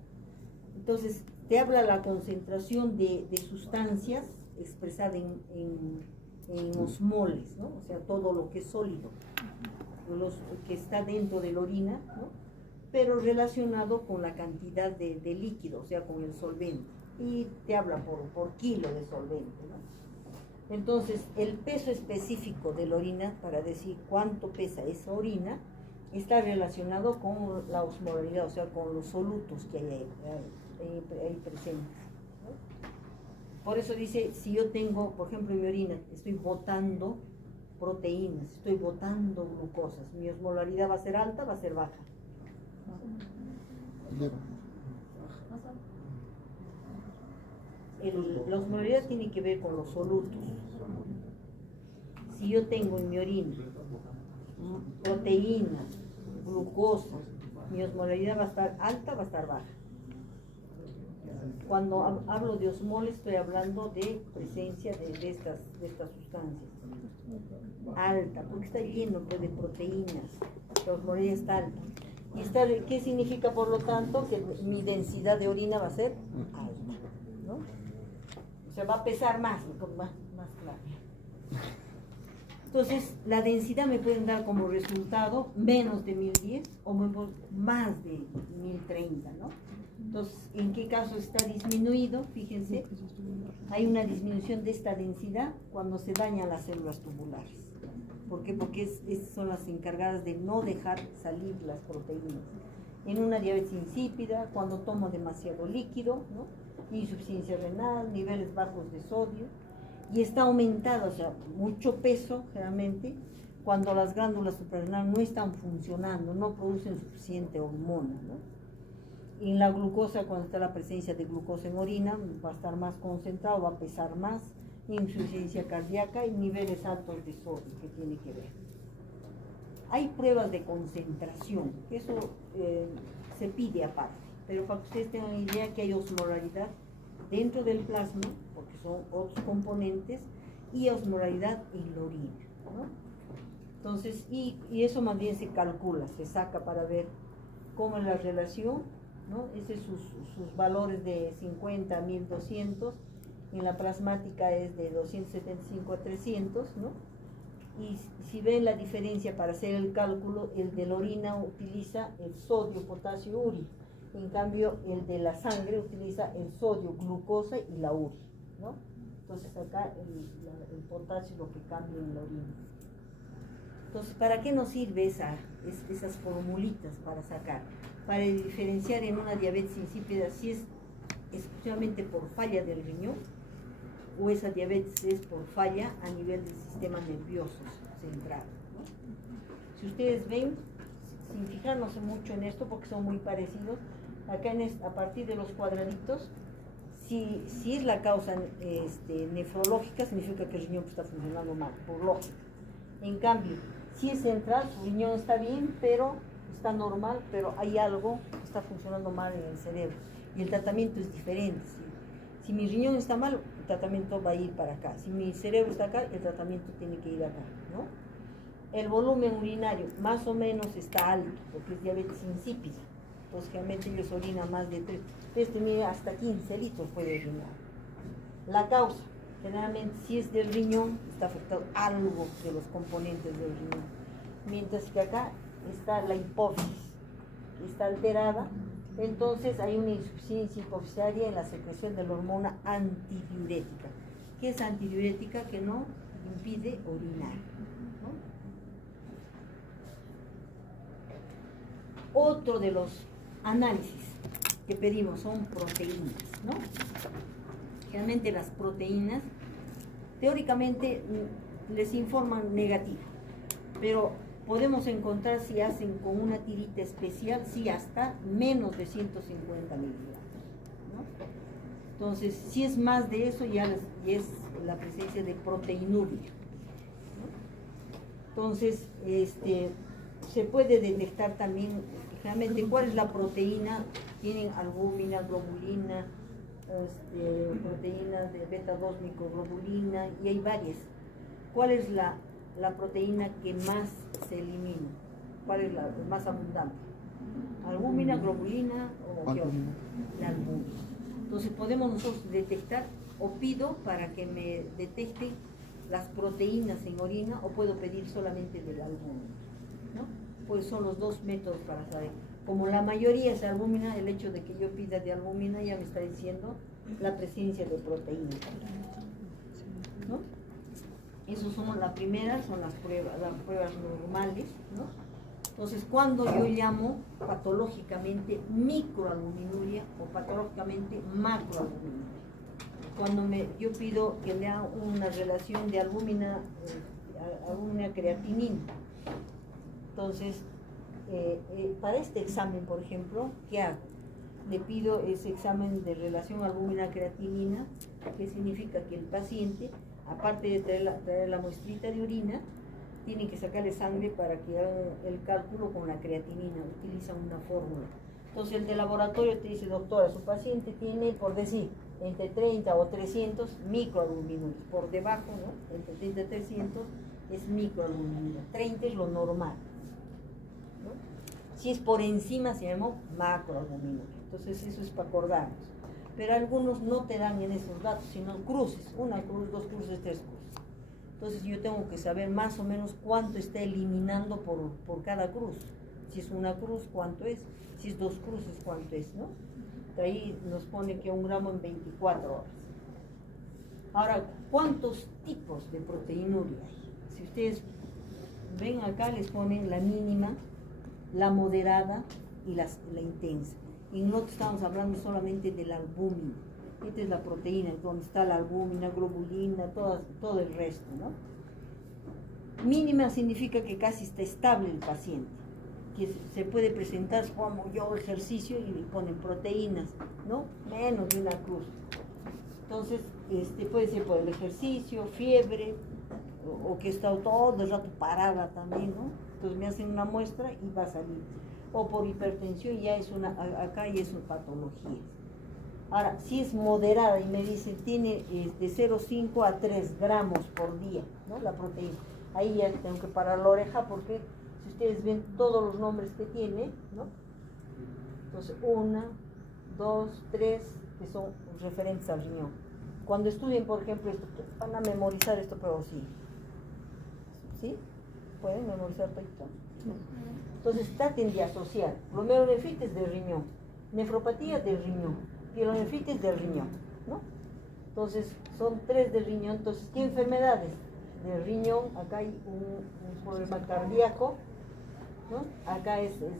Entonces, te habla la concentración de sustancias expresada en osmoles, ¿no? O sea, todo lo que es sólido, que está dentro de la orina, ¿no? Pero relacionado con la cantidad de líquido, o sea, con el solvente. Y te habla por kilo de solvente, ¿no? Entonces, el peso específico de la orina, para decir cuánto pesa esa orina, está relacionado con la osmolaridad, o sea, con los solutos que hay ahí presentes, ¿no? Por eso dice, si yo tengo, por ejemplo, en mi orina, estoy botando proteínas, estoy botando glucosas, mi osmolaridad va a ser alta, va a ser baja. La osmolaridad tiene que ver con los solutos. Si yo tengo en mi orina proteínas, glucosa, mi osmolaridad va a estar alta, va a estar baja. Cuando hablo de osmoles estoy hablando de presencia de estas sustancias. Alta, porque está lleno de proteínas, la osmolaridad está alta. ¿Qué significa por lo tanto? Que mi densidad de orina va a ser alta, ¿no? O sea, va a pesar más claro. Entonces, la densidad me pueden dar como resultado menos de 1010 o más de 1030, ¿no? Entonces, ¿en qué caso está disminuido? Fíjense, hay una disminución de esta densidad cuando se dañan las células tubulares. ¿Por qué? Porque son las encargadas de no dejar salir las proteínas. en una diabetes insípida, cuando tomo demasiado líquido, ¿no? Insuficiencia renal, niveles bajos de sodio, y está aumentado, o sea, mucho peso generalmente, cuando las glándulas suprarrenales no están funcionando, no producen suficiente hormona, ¿no? En la glucosa, cuando está la presencia de glucosa en orina, va a estar más concentrado, va a pesar más, insuficiencia cardíaca y niveles altos de sodio que tiene que ver. Hay pruebas de concentración, eso se pide aparte, pero para que ustedes tengan idea que hay osmolaridad dentro del plasma, porque son otros componentes, y osmolaridad en la orina, ¿no? Entonces, y eso más bien se calcula, se saca para ver cómo es la relación, ¿no? Ese es sus valores de 50 a 1200, en la plasmática es de 275 a 300, ¿no? Y si ven la diferencia para hacer el cálculo, el de la orina utiliza el sodio, potasio, uri. En cambio, el de la sangre utiliza el sodio, glucosa y la uri, ¿no? Entonces acá el potasio es lo que cambia en la orina. Entonces, ¿para qué nos sirve esas formulitas para sacar? Para diferenciar en una diabetes insípida si es exclusivamente por falla del riñón o esa diabetes es por falla a nivel del sistema nervioso central, ¿no? Si ustedes ven, sin fijarnos mucho en esto porque son muy parecidos, acá a partir de los cuadraditos, si es la causa nefrológica, significa que el riñón está funcionando mal, por lógica. En cambio, si es central, su riñón está bien, pero está normal, pero hay algo que está funcionando mal en el cerebro. Y el tratamiento es diferente. Si mi riñón está mal, el tratamiento va a ir para acá. Si mi cerebro está acá, el tratamiento tiene que ir acá, ¿no? El volumen urinario más o menos está alto, porque es diabetes insípida. Entonces, generalmente ellos orinan más de 3. Mira, hasta 15 litros puede orinar. La causa, generalmente, si es del riñón, está afectado algo de los componentes del riñón. Mientras que acá está la hipófisis, que está alterada, entonces hay una insuficiencia hipoficiaria en la secreción de la hormona antidiurética. ¿Qué es antidiurética? Que no impide orinar, ¿no? Otro de los análisis que pedimos son proteínas, ¿no? Generalmente las proteínas, teóricamente les informan negativo, pero podemos encontrar si hacen con una tirita especial, si hasta menos de 150 miligramos, ¿no? Entonces, si es más de eso, ya es la presencia de proteinuria, ¿no? Entonces, se puede detectar también, realmente, cuál es la proteína. Tienen albúmina, globulina, proteína de beta-2 microglobulina, y hay varias. ¿Cuál es la proteína que más se elimina? ¿Cuál es la más abundante? ¿Albúmina, globulina o qué otra? La albúmina. Entonces podemos nosotros detectar, o pido para que me detecte las proteínas en orina, o puedo pedir solamente de la albúmina, ¿no? Pues son los dos métodos para saber. Como la mayoría es albúmina, el hecho de que yo pida de albúmina ya me está diciendo la presencia de proteína, ¿no? Esas son las primeras, son las pruebas normales, ¿no? Entonces, cuando yo llamo patológicamente microalbuminuria o patológicamente macroalbuminuria, cuando yo pido que me haga una relación de albúmina creatinina. Entonces, para este examen, por ejemplo, ¿qué hago? Le pido ese examen de relación albúmina creatinina, que significa que el paciente, aparte de traer la muestrita de orina, tienen que sacarle sangre para que hagan el cálculo con la creatinina, utilizan una fórmula. Entonces el de laboratorio te dice, doctora, su paciente tiene, por decir, entre 30 o 300 microalbuminuria, por debajo, ¿no? Entre 30 y 300 es microalbuminuria, 30 es lo normal, ¿no? Si es por encima se llama macroalbuminuria. Entonces eso es para acordarnos. Pero algunos no te dan en esos datos, sino cruces, una cruz, dos cruces, tres cruces. Entonces yo tengo que saber más o menos cuánto está eliminando por cada cruz. Si es una cruz, cuánto es. Si es dos cruces, cuánto es, ¿no? Ahí nos pone que 1 gramo en 24 horas. Ahora, ¿cuántos tipos de proteinuria hay? Si ustedes ven acá, les ponen la mínima, la moderada, y la intensa. En el otro estamos hablando solamente de la albúmina. Esta es la proteína, donde está la albúmina, globulina, todo el resto, ¿no? Mínima significa que casi está estable el paciente, que se puede presentar como yo hago ejercicio y le ponen proteínas, ¿no? Menos de una cruz. Entonces, puede ser por el ejercicio, fiebre, o que he estado todo el rato parada también, ¿no? Entonces me hacen una muestra y va a salir. O por hipertensión, acá ya es una patología. Ahora, si es moderada y me dicen tiene de 0,5 a 3 gramos por día, ¿no? La proteína. Ahí ya tengo que parar la oreja porque si ustedes ven todos los nombres que tiene, ¿no? Entonces, 1, 2, 3, que son referentes al riñón. Cuando estudien, por ejemplo, esto, van a memorizar esto, pero sí. ¿Sí? ¿Pueden memorizar todo esto? Entonces, traten de asociar glomerulonefritis del riñón, nefropatía del riñón, pielonefritis del riñón, ¿no? Entonces, son 3 del riñón. Entonces, ¿qué enfermedades? Del riñón, acá hay un problema cardíaco, ¿no? Acá es un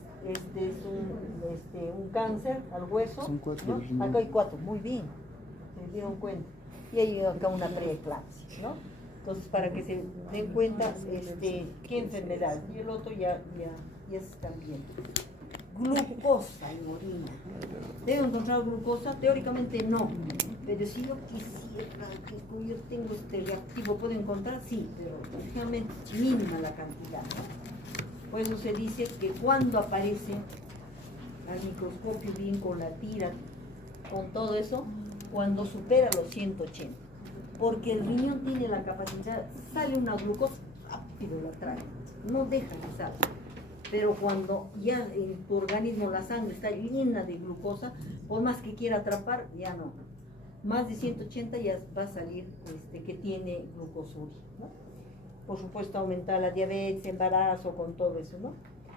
cáncer al hueso, Son 4 ¿no? del riñón. Acá hay 4, muy bien, se dieron cuenta. Y hay acá una preeclampsia, ¿no? Entonces, para que se den cuenta qué enfermedad. Y el otro ya están viendo. Glucosa en orina. ¿Debo encontrar glucosa? Teóricamente no. Pero si yo quisiera, que yo tengo este reactivo, ¿puedo encontrar? Sí, pero realmente es mínima la cantidad, ¿no? Por eso se dice que cuando aparece al microscopio bien con la tira, con todo eso, cuando supera los 180. Porque el riñón tiene la capacidad, sale una glucosa, rápido la trae, no deja que salga. Pero cuando ya en tu organismo la sangre está llena de glucosa, por más que quiera atrapar, ya no. Más de 180 ya va a salir que tiene glucosuria, ¿no? Por supuesto, aumentar la diabetes, embarazo, con todo eso, ¿no?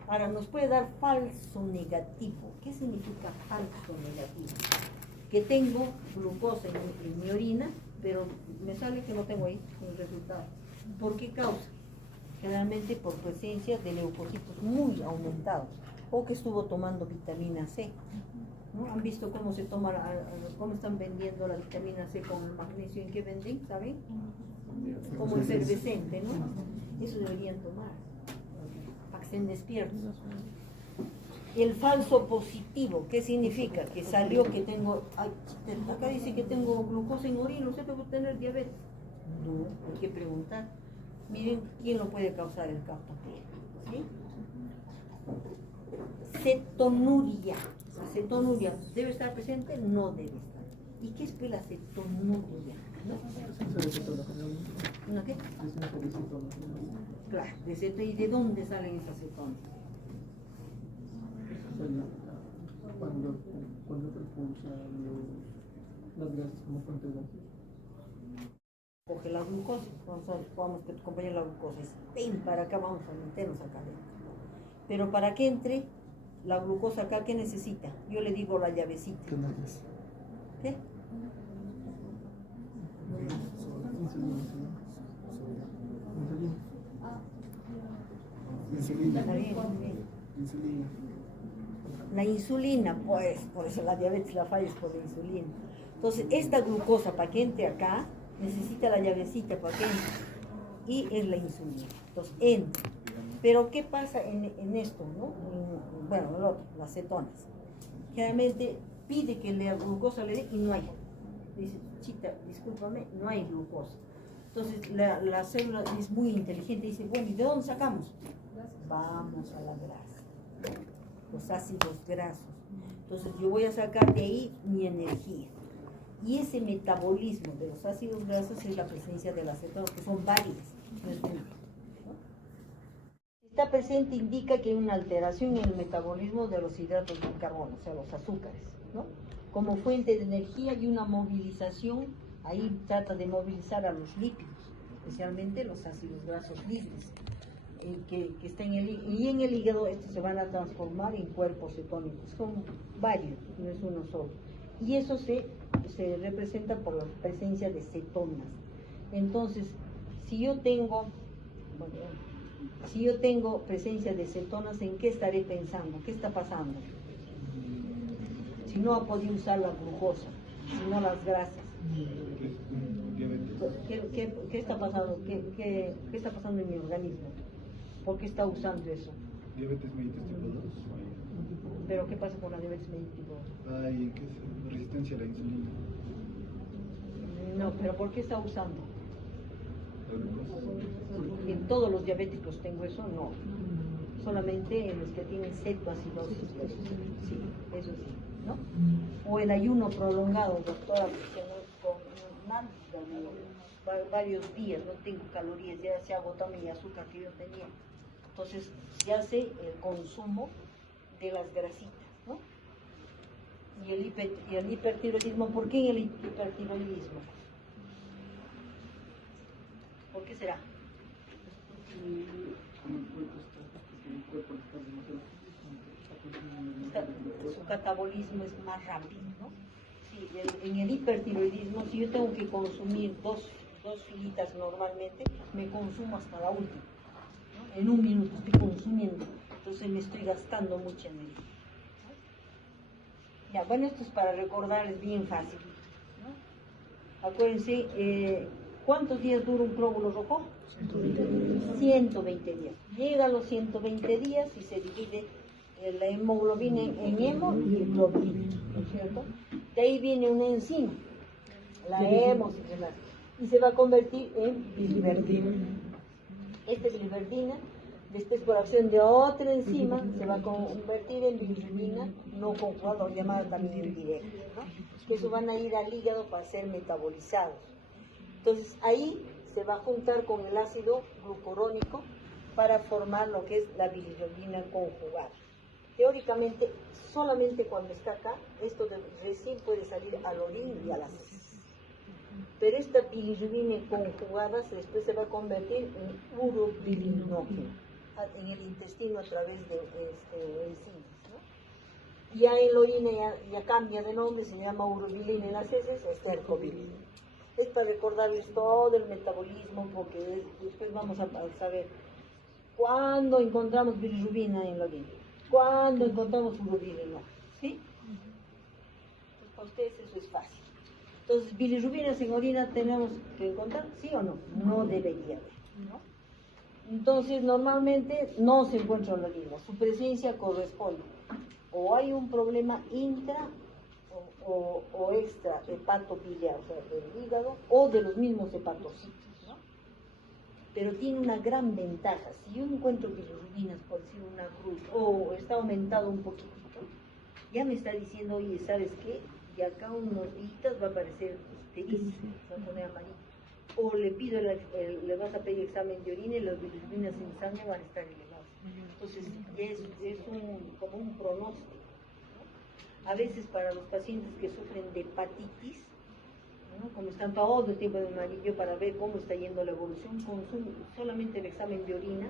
Ahora, nos puede dar falso negativo. ¿Qué significa falso negativo? Que tengo glucosa en mi orina, pero me sale que no tengo ahí el resultado. ¿Por qué causa? Generalmente por presencia de leucocitos muy aumentados o que estuvo tomando vitamina C, ¿no? ¿Han visto cómo se toma, cómo están vendiendo la vitamina C con el magnesio? ¿En qué venden? ¿Saben? Como efervescente, ¿no? Eso deberían tomar para que estén despiertos. El falso positivo, ¿qué significa? Que salió que tengo, acá dice que tengo glucosa en orina, ¿usted puede tener diabetes? No, hay que preguntar. Miren quién lo puede causar el captopril, ¿sí? Cetonuria. La cetonuria, ¿debe estar presente? No debe estar. ¿Y qué es pues la cetonuria? ¿No qué? Claro, de ¿y de dónde salen esas cetonas? Cuando propulsa las grasas como fuente de gases. Coge la glucosa, vamos que tu compañero la glucosa dice, ven para acá, vamos a meternos acá adentro. Pero para que entre la glucosa acá, ¿qué necesita? Yo le digo la llavecita. Canales. ¿Qué? Insulina. Está bien, está bien. Insulina. La insulina, pues, por eso la diabetes la falla es por la insulina. Entonces, esta glucosa para que entre acá, necesita la llavecita para que entre. Y es la insulina. Entonces, entra. Pero, ¿qué pasa en esto, no? Bueno, el otro, las cetonas. Generalmente pide que la glucosa le dé y no hay. Dice, chita, discúlpame, no hay glucosa. Entonces, la célula es muy inteligente y dice, bueno, ¿y de dónde sacamos? Vamos a la grasa. Los ácidos grasos. Entonces yo voy a sacar de ahí mi energía. Y ese metabolismo de los ácidos grasos es la presencia de las cetonas, que son varias, no es una, ¿no? Si está presente indica que hay una alteración en el metabolismo de los hidratos de carbono, o sea, los azúcares, ¿no? Como fuente de energía y una movilización, ahí trata de movilizar a los lípidos, especialmente los ácidos grasos libres. Que está en el hígado, y en el hígado estos se van a transformar en cuerpos cetónicos, son varios, no es uno solo, y eso se representa por la presencia de cetonas. Entonces, si yo tengo, bueno, Si yo tengo presencia de cetonas, ¿en qué estaré pensando? ¿Qué está pasando? Si no ha podido usar la glucosa, si no las grasas. ¿Qué está pasando? ¿Qué está pasando en mi organismo? ¿Por qué está usando eso? Diabetes mellitus tipo 2. ¿Pero qué pasa con la diabetes mellitus tipo 2? Hay resistencia a la insulina. No, pero ¿por qué está usando? La glucosa. En todos los diabéticos tengo eso, no. Solamente en los que tienen cetoacidosis, eso sí, eso sí, ¿no? O el ayuno prolongado, doctora, que no es con varios días, no tengo calorías, ya se agotó mi azúcar que yo tenía. Entonces se hace el consumo de las grasitas, ¿no? Y el hipertiroidismo, ¿por qué el hipertiroidismo? ¿Por qué será? Su catabolismo es más rápido, ¿no? Sí, en el hipertiroidismo, si yo tengo que consumir dos filitas normalmente, me consumo hasta la última, ¿no? En un minuto estoy consumiendo, entonces me estoy gastando mucha energía, ¿no? Ya, bueno, esto es para recordar, es bien fácil, ¿no? Acuérdense, ¿cuántos días dura un glóbulo rojo? 120 días. Llega a los 120 días y se divide la hemoglobina en hemo y globina, ¿no es cierto? De ahí viene una enzima, la hemocitrulasa, y se va a convertir en biliverdina. Esta biliverdina, después por acción de otra enzima, se va a convertir en bilirrubina no conjugada, o llamada también indirecta, ¿no? Que eso van a ir al hígado para ser metabolizados. Entonces ahí se va a juntar con el ácido glucurónico para formar lo que es la bilirrubina conjugada. Teóricamente, solamente cuando está acá, esto recién puede salir al orín y a las heces. Pero esta bilirrubina conjugada después se va a convertir en urobilinógeno en el intestino a través de enzimas, ¿no? Ya en la orina ya cambia de nombre, se llama urobilina en las heces, estercobilina. Es para recordarles todo el metabolismo, porque después vamos a saber cuándo encontramos bilirrubina en la orina, cuándo encontramos urobilina, ¿sí? Pues para ustedes eso es fácil. Entonces, bilirrubinas en orina tenemos que encontrar, ¿sí o no? No debería haber, ¿no? Entonces, normalmente no se encuentra en la orina. Su presencia corresponde o hay un problema intra o extra hepatobiliar, o sea, del hígado o de los mismos hepatocitos, ¿no? Pero tiene una gran ventaja. Si yo encuentro bilirrubinas, por decir una cruz, o está aumentado un poquitito, ya me está diciendo, oye, ¿sabes qué? Y acá unos días va a aparecer ictericia, se va a poner amarillo. O le pido, le vas a pedir examen de orina y las bilirrubinas en sangre van a estar elevadas. Entonces, ya es como un pronóstico. A veces para los pacientes que sufren de hepatitis, ¿no? Como están todo el tiempo de amarillo para ver cómo está yendo la evolución, con solamente el examen de orina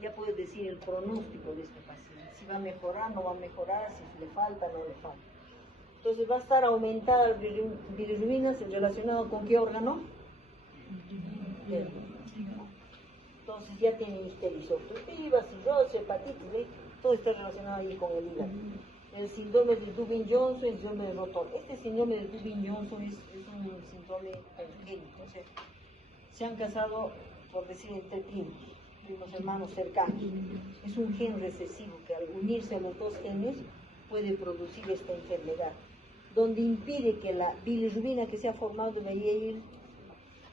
ya puedes decir el pronóstico de este paciente, si va a mejorar, no va a mejorar, si le falta, no le falta. Entonces va a estar aumentada bilirrubinas relacionado con qué órgano? Entonces ya tiene ictericia obstructiva, cirrosis, hepatitis, ¿ve? Todo está relacionado ahí con el hígado. El síndrome de Dubin-Johnson, el síndrome de Rotor. Este síndrome de Dubin-Johnson es un síndrome congénito. O sea, se han casado, por decir, entre primos hermanos cercanos. Es un gen recesivo que al unirse a los dos genes puede producir esta enfermedad, donde impide que la bilirrubina que se ha formado debería ir,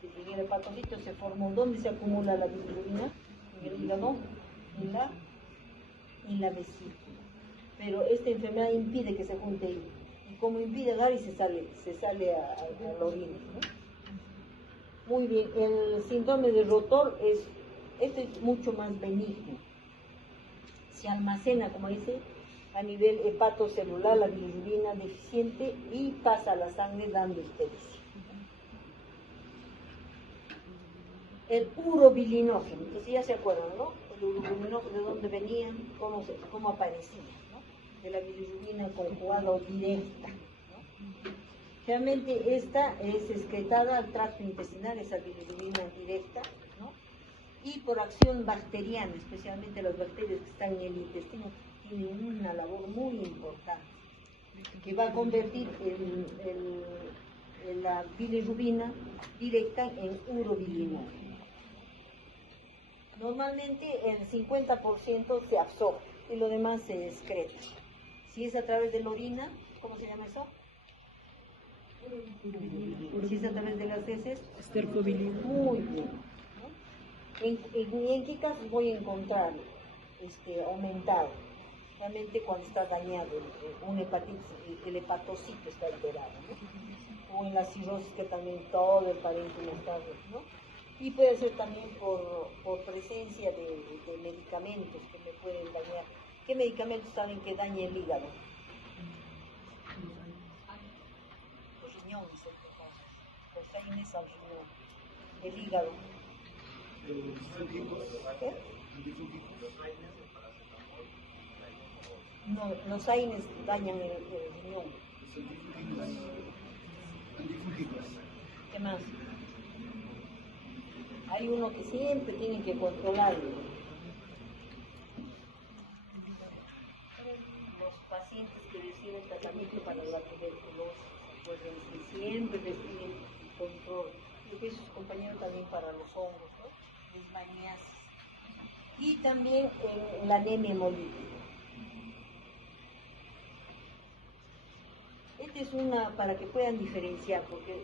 en el hepatocito se formó, ¿dónde se acumula la bilirrubina? En el hígado, en la vesícula. Pero esta enfermedad impide que se junte ahí. Y como impide agarrar y se sale a la orina, ¿no? Muy bien, el síndrome de Rotor este es mucho más benigno. Se almacena, como dice, a nivel hepatocelular la bilirrubina deficiente y pasa a la sangre dando ictericia. El urobilinógeno, entonces ya se acuerdan, ¿no? El urobilinógeno, de dónde venían, cómo aparecía, ¿no? De la bilirrubina conjugada o directa, ¿no? Realmente esta es excretada al tracto intestinal, esa bilirrubina directa, ¿no? y por acción bacteriana, especialmente las bacterias que están en el intestino, tienen una labor muy importante, que va a convertir la bilirrubina directa en urobilinol. Normalmente el 50% se absorbe y lo demás se excreta. Si es a través de la orina, ¿cómo se llama eso? Si es a través de las heces, Estercobilina. muy bien, ¿no? ¿En qué casos voy a encontrar aumentado? Realmente cuando está dañado un hepatitis, el hepatocito está alterado, ¿no? O en la cirrosis, que también todo el parénquima está, ¿no? Y puede ser también por presencia de medicamentos que me pueden dañar. ¿Qué medicamentos saben que daña el hígado? Los riñones, los AINES al riñón, el hígado. ¿Qué? No, los AINES dañan el riñón. ¿Qué más? Hay uno que siempre tienen que controlarlo. Los pacientes que reciben tratamiento para la tuberculosis, acuérdense que siempre reciben control. Creo que sus compañeros también para los hongos, ¿no? Leishmaniasis. Y también la anemia hemolítica. Esta es una para que puedan diferenciar, porque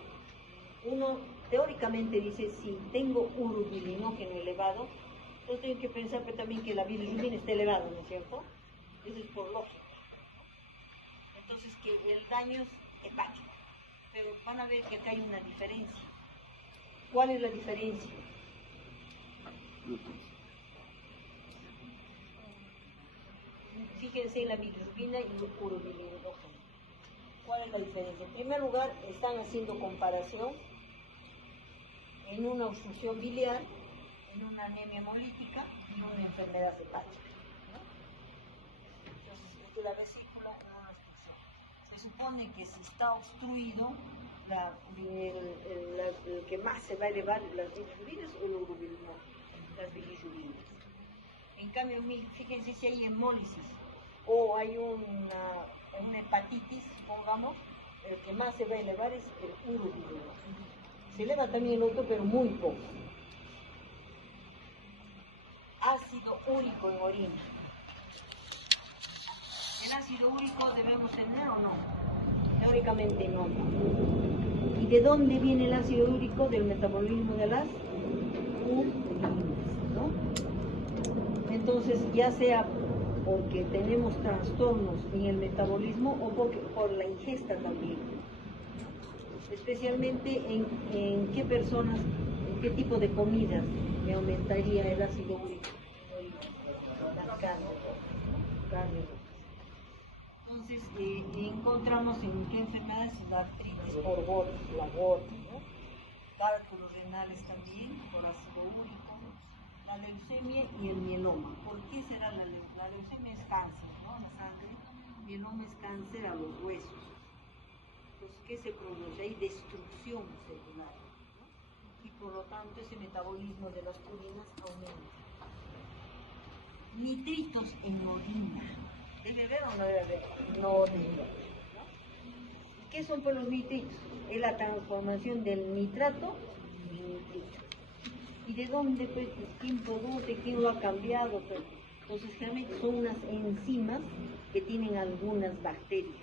uno teóricamente dice, si tengo urobilinógeno elevado, entonces tengo que pensar también que la bilirrubina está elevada, ¿no es cierto? Eso es por lógica. Entonces que el daño es hepático, pero van a ver que acá hay una diferencia. ¿Cuál es la diferencia? Fíjense en la bilirrubina y el urobilinógeno. ¿Cuál es la diferencia? En primer lugar, están haciendo comparación en una obstrucción biliar, en una anemia hemolítica y una enfermedad hepática, ¿no? Entonces, la vesícula en una obstrucción. Se supone que si está obstruido, el que más se va a elevar las bilirrubinas o el urobilinol, las bilirrubinas. En cambio, fíjense si hay hemólisis o hay una hepatitis, pongamos, el que más se va a elevar es el urobilinol. Se eleva también el otro, pero muy poco. Ácido úrico en orina. ¿El ácido úrico debemos tener o no? Teóricamente no. ¿Y de dónde viene el ácido úrico? Del metabolismo de las urinas, ¿no? Entonces, ya sea porque tenemos trastornos en el metabolismo o por la ingesta también. Especialmente en qué personas, en qué tipo de comidas me aumentaría el ácido úrico. La carne roja. Entonces, encontramos en qué enfermedades la artritis por gota, la gota, ¿no? Cálculos renales también, por ácido úrico, la leucemia y el mieloma. ¿Por qué será la leucemia? La leucemia es cáncer, ¿no? En sangre, el mieloma es cáncer a los huesos. Entonces, ¿qué se produce? Hay destrucción celular, ¿no? Y por lo tanto ese metabolismo de las purinas aumenta. Nitritos en orina. ¿Debe haber o no debe haber? No debe haber, ¿no? ¿Qué son por los nitritos? Es la transformación del nitrato en nitrito. ¿Y de dónde? Pues, ¿quién produce? ¿Quién lo ha cambiado? Pues, entonces, generalmente son unas enzimas que tienen algunas bacterias.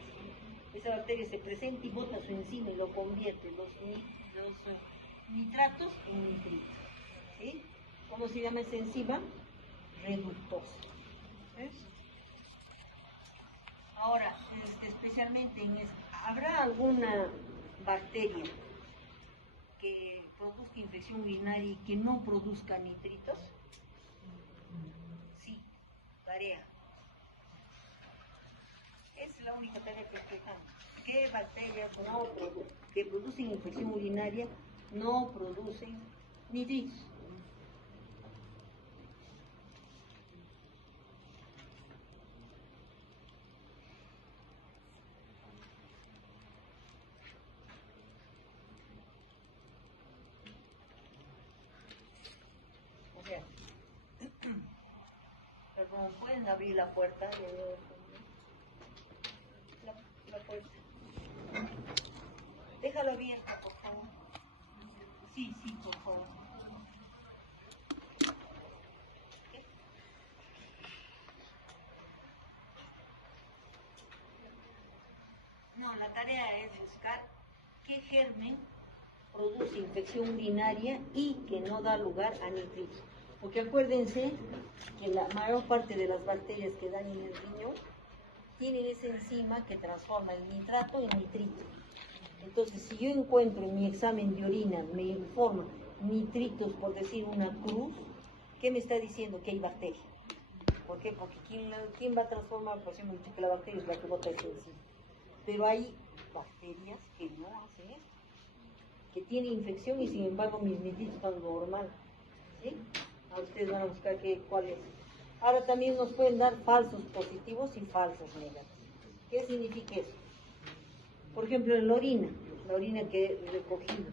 Esa bacteria se presenta y bota su enzima y lo convierte, los nitratos en nitritos. ¿Sí? ¿Cómo se llama esa enzima? Reductosa. ¿Ves? Ahora, especialmente ¿habrá alguna bacteria que produzca infección urinaria y que no produzca nitritos? Sí, tarea. Es la única tarea que estoy dando. ¿Qué bacterias que producen infección urinaria no producen nitritos? O sea, No, pueden abrir la puerta. La puerta. Déjalo abierta, por favor. Sí, por favor. No, la tarea es buscar qué germen produce infección urinaria y que no da lugar a nitritos. Porque acuérdense que la mayor parte de las bacterias que dan en el riñón tienen esa enzima que transforma el nitrato en nitrito. Entonces, si yo encuentro en mi examen de orina, me informa nitritos, por decir una cruz, ¿qué me está diciendo? Que hay bacteria. ¿Por qué? Porque ¿quién va a transformar? Por ejemplo, que la bacteria es la que bota esa enzima. Pero hay bacterias que no hacen esto, que tienen infección y sin embargo mis nitritos están normales. ¿Sí? Ahora ustedes van a buscar cuál es. Ahora también nos pueden dar falsos positivos y falsos negativos. ¿Qué significa eso? Por ejemplo, en la orina que he recogido,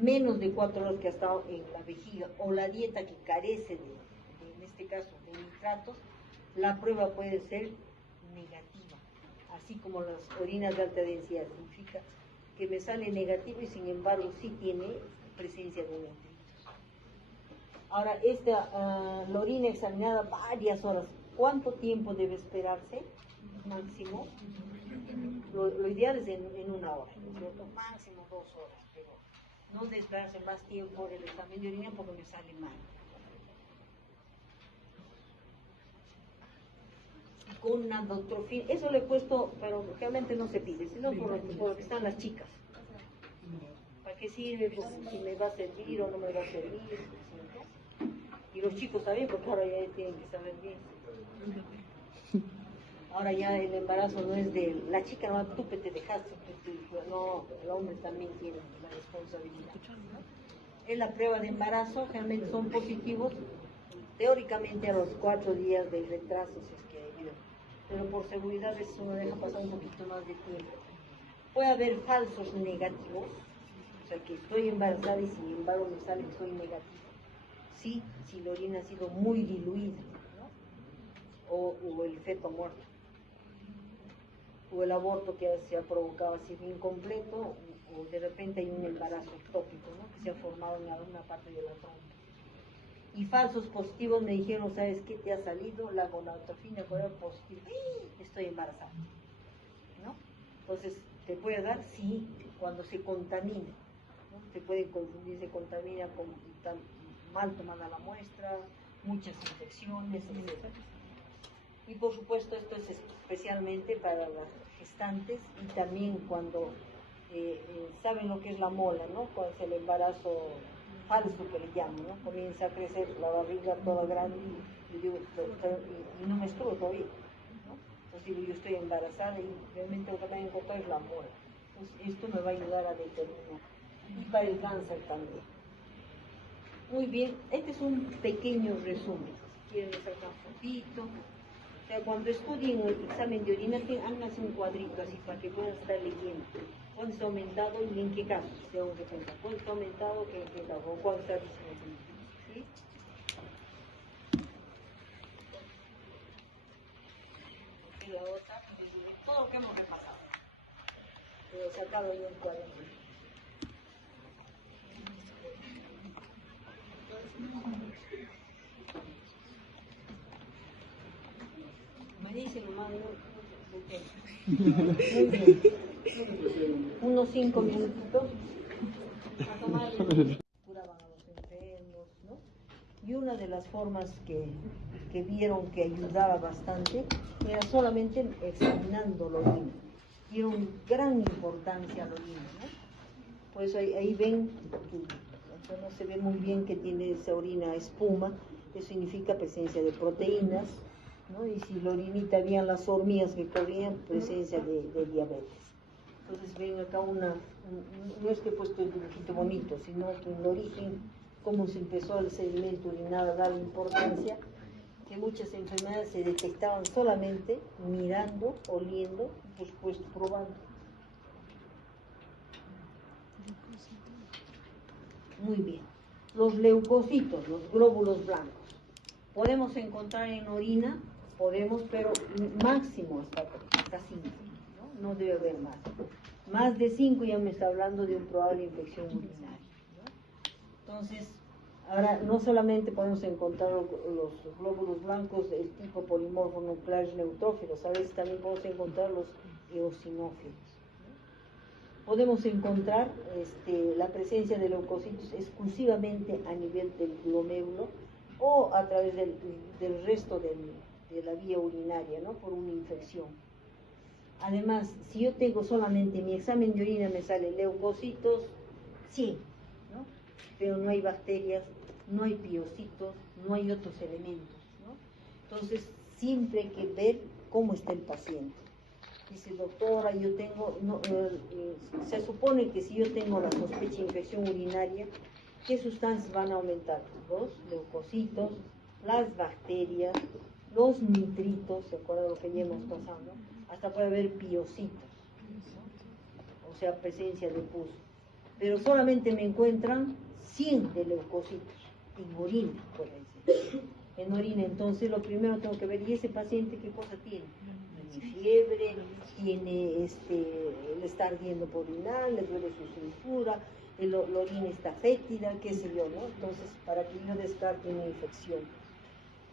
menos de 4 horas que ha estado en la vejiga, o la dieta que carece en este caso, de nitratos, la prueba puede ser negativa. Así como las orinas de alta densidad, significa que me sale negativo y sin embargo sí tiene presencia de nitritos. Ahora, la orina examinada varias horas, ¿cuánto tiempo debe esperarse? Máximo. Lo ideal es en 1 hora, ¿cierto? Máximo 2 horas, pero no de esperarse más tiempo el examen de orina porque me sale mal. Con nadotrofina, eso le he puesto, pero realmente no se pide, sino por lo que están las chicas. ¿Para qué sirve? Pues, si me va a servir o no me va a servir. ¿Sí? Y los chicos también, porque ahora ya tienen que saber bien. Ahora ya el embarazo no es de la chica, no, tú te dejaste, no, el hombre también tiene la responsabilidad. En la prueba de embarazo realmente son positivos, teóricamente a los 4 días del retraso, si es que ayuda. Pero por seguridad eso uno deja pasar un poquito más de tiempo. Puede haber falsos negativos, o sea que estoy embarazada y sin embargo me sale que soy negativo. Sí, si la orina ha sido muy diluida, ¿no? O el feto muerto, o el aborto que se ha provocado así incompleto, o de repente hay un embarazo ectópico, ¿no? Que se ha formado en alguna parte de la trompa. Y falsos positivos me dijeron, ¿sabes qué? Te ha salido la gonadotrofina, fuera positivo, estoy embarazada, ¿no? Entonces, ¿te puede dar? Sí, cuando se contamina, ¿no? Se puede confundir, se contamina con mal tomada la muestra, muchas infecciones, etc. Y por supuesto esto es especialmente para las gestantes y también cuando saben lo que es la mola, ¿no? Cuando es el embarazo falso que le llaman, ¿no? Comienza a crecer la barriga toda grande y no menstruo todavía, ¿no? Entonces digo, yo estoy embarazada y realmente lo que me han encontrado es la mola. Entonces esto me va a ayudar a determinar. Y para el cáncer también. Muy bien, este es un pequeño resumen. Quieren sacar un poquito. O sea, cuando estudien el examen de orina, háganse un cuadrito así para que puedan estar leyendo. ¿Cuándo está aumentado y en qué casos? Tengo que pensar. ¿Cuándo está aumentado? ¿En qué caso? ¿O cuándo está disminuido? ¿Sí? Y la otra, todo lo que hemos repasado. Pero sacado yo un cuadrito. Me dicen nomás, muy bien. Unos 5 minutitos a tomar curaban a los enfermos, ¿no? Y una de las formas que vieron que ayudaba bastante era solamente examinando la orina. Dieron gran importancia a la orina, ¿no? Por eso ahí ven que no se ve muy bien que tiene esa orina espuma, eso significa presencia de proteínas, ¿no? Y si la orinita habían las hormigas que corrían, presencia de diabetes. Entonces ven acá no es que he puesto el dibujito bonito, sino que en el origen, cómo se empezó el sedimento urinado a darle importancia, que muchas enfermedades se detectaban solamente mirando, oliendo y por supuesto probando. Muy bien. Los leucocitos, los glóbulos blancos. Podemos encontrar en orina, pero máximo hasta 5, ¿no? No debe haber más. Más de 5 ya me está hablando de una probable infección urinaria, ¿no? Entonces, ahora no solamente podemos encontrar los glóbulos blancos del tipo polimorfo nuclear neutrófilos, a veces también podemos encontrar los eosinófilos. Podemos encontrar la presencia de leucocitos exclusivamente a nivel del glomérulo o a través del resto de la vía urinaria, ¿no? Por una infección. Además, si yo tengo solamente mi examen de orina me sale leucocitos, sí, ¿no? Pero no hay bacterias, no hay piocitos, no hay otros elementos, ¿no? Entonces, siempre hay que ver cómo está el paciente. Dice, doctora, yo tengo, se supone que si yo tengo la sospecha de infección urinaria, ¿qué sustancias van a aumentar? Los leucocitos, las bacterias, los nitritos, ¿se acuerdan lo que ya hemos pasado? Hasta puede haber piocitos, ¿no? O sea, presencia de pus. Pero solamente me encuentran 100 de leucocitos en orina, por decir. En orina, entonces lo primero tengo que ver, ¿y ese paciente qué cosa tiene? Tiene fiebre, tiene, le está ardiendo por orinar, le duele su cintura, la orina está fétida, qué sé yo, ¿no? Entonces, para que yo descarte una infección.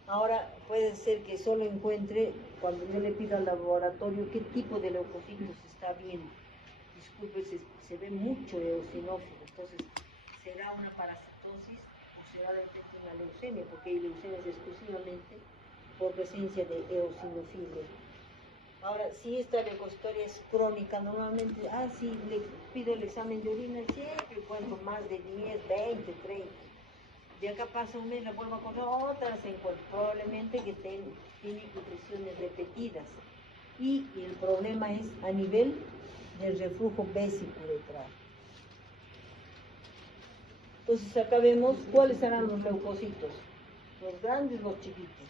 Ahora, puede ser que solo encuentre, cuando yo le pido al laboratorio, qué tipo de leucocitos está viendo. Disculpe, se ve mucho eosinófilo, entonces, ¿será una parasitosis o será de repente una leucemia? Porque hay leucemias exclusivamente por presencia de eosinofilia. Ahora, si esta leucocitoria es crónica, normalmente, sí, le pido el examen de orina, siempre encuentro más de 10, 20, 30. De acá pasa un mes, la vuelvo a encontrar, otras encuentro, probablemente que tiene infecciones repetidas. Y el problema es a nivel del reflujo vesicular. Entonces acá vemos cuáles serán los leucocitos, los grandes, los chiquitos.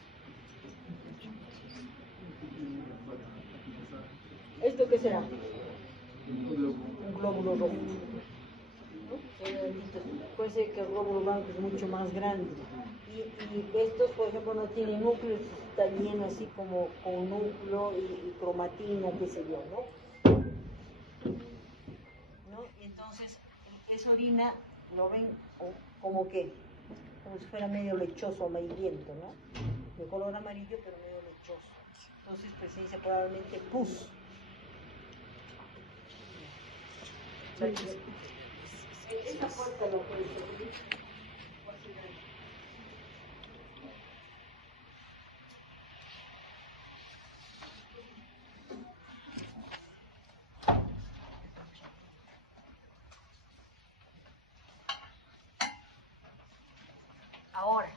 ¿Esto qué será? Un glóbulo rojo. Puede ser que el glóbulo blanco es mucho más grande. Y estos, por ejemplo, no tienen núcleo, está lleno así como con núcleo y cromatina, qué sé yo, ¿no? Y entonces, esa orina lo ven como que, como si fuera medio lechoso, amarillento, ¿no? De color amarillo, pero medio lechoso. Entonces, presencia probablemente pus. Esta puerta lo puede servir. Ahora,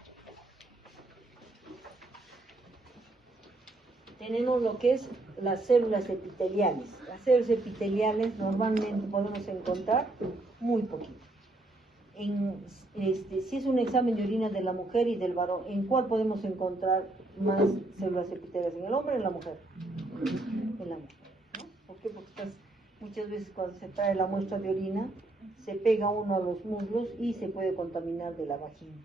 tenemos lo que es las células epiteliales. Las células epiteliales normalmente podemos encontrar muy poquito. Si es un examen de orina de la mujer y del varón, ¿en cuál podemos encontrar más células epiteliales? ¿En el hombre o en la mujer? En la mujer, ¿no? ¿Por qué? Porque muchas veces cuando se trae la muestra de orina, se pega uno a los muslos y se puede contaminar de la vagina.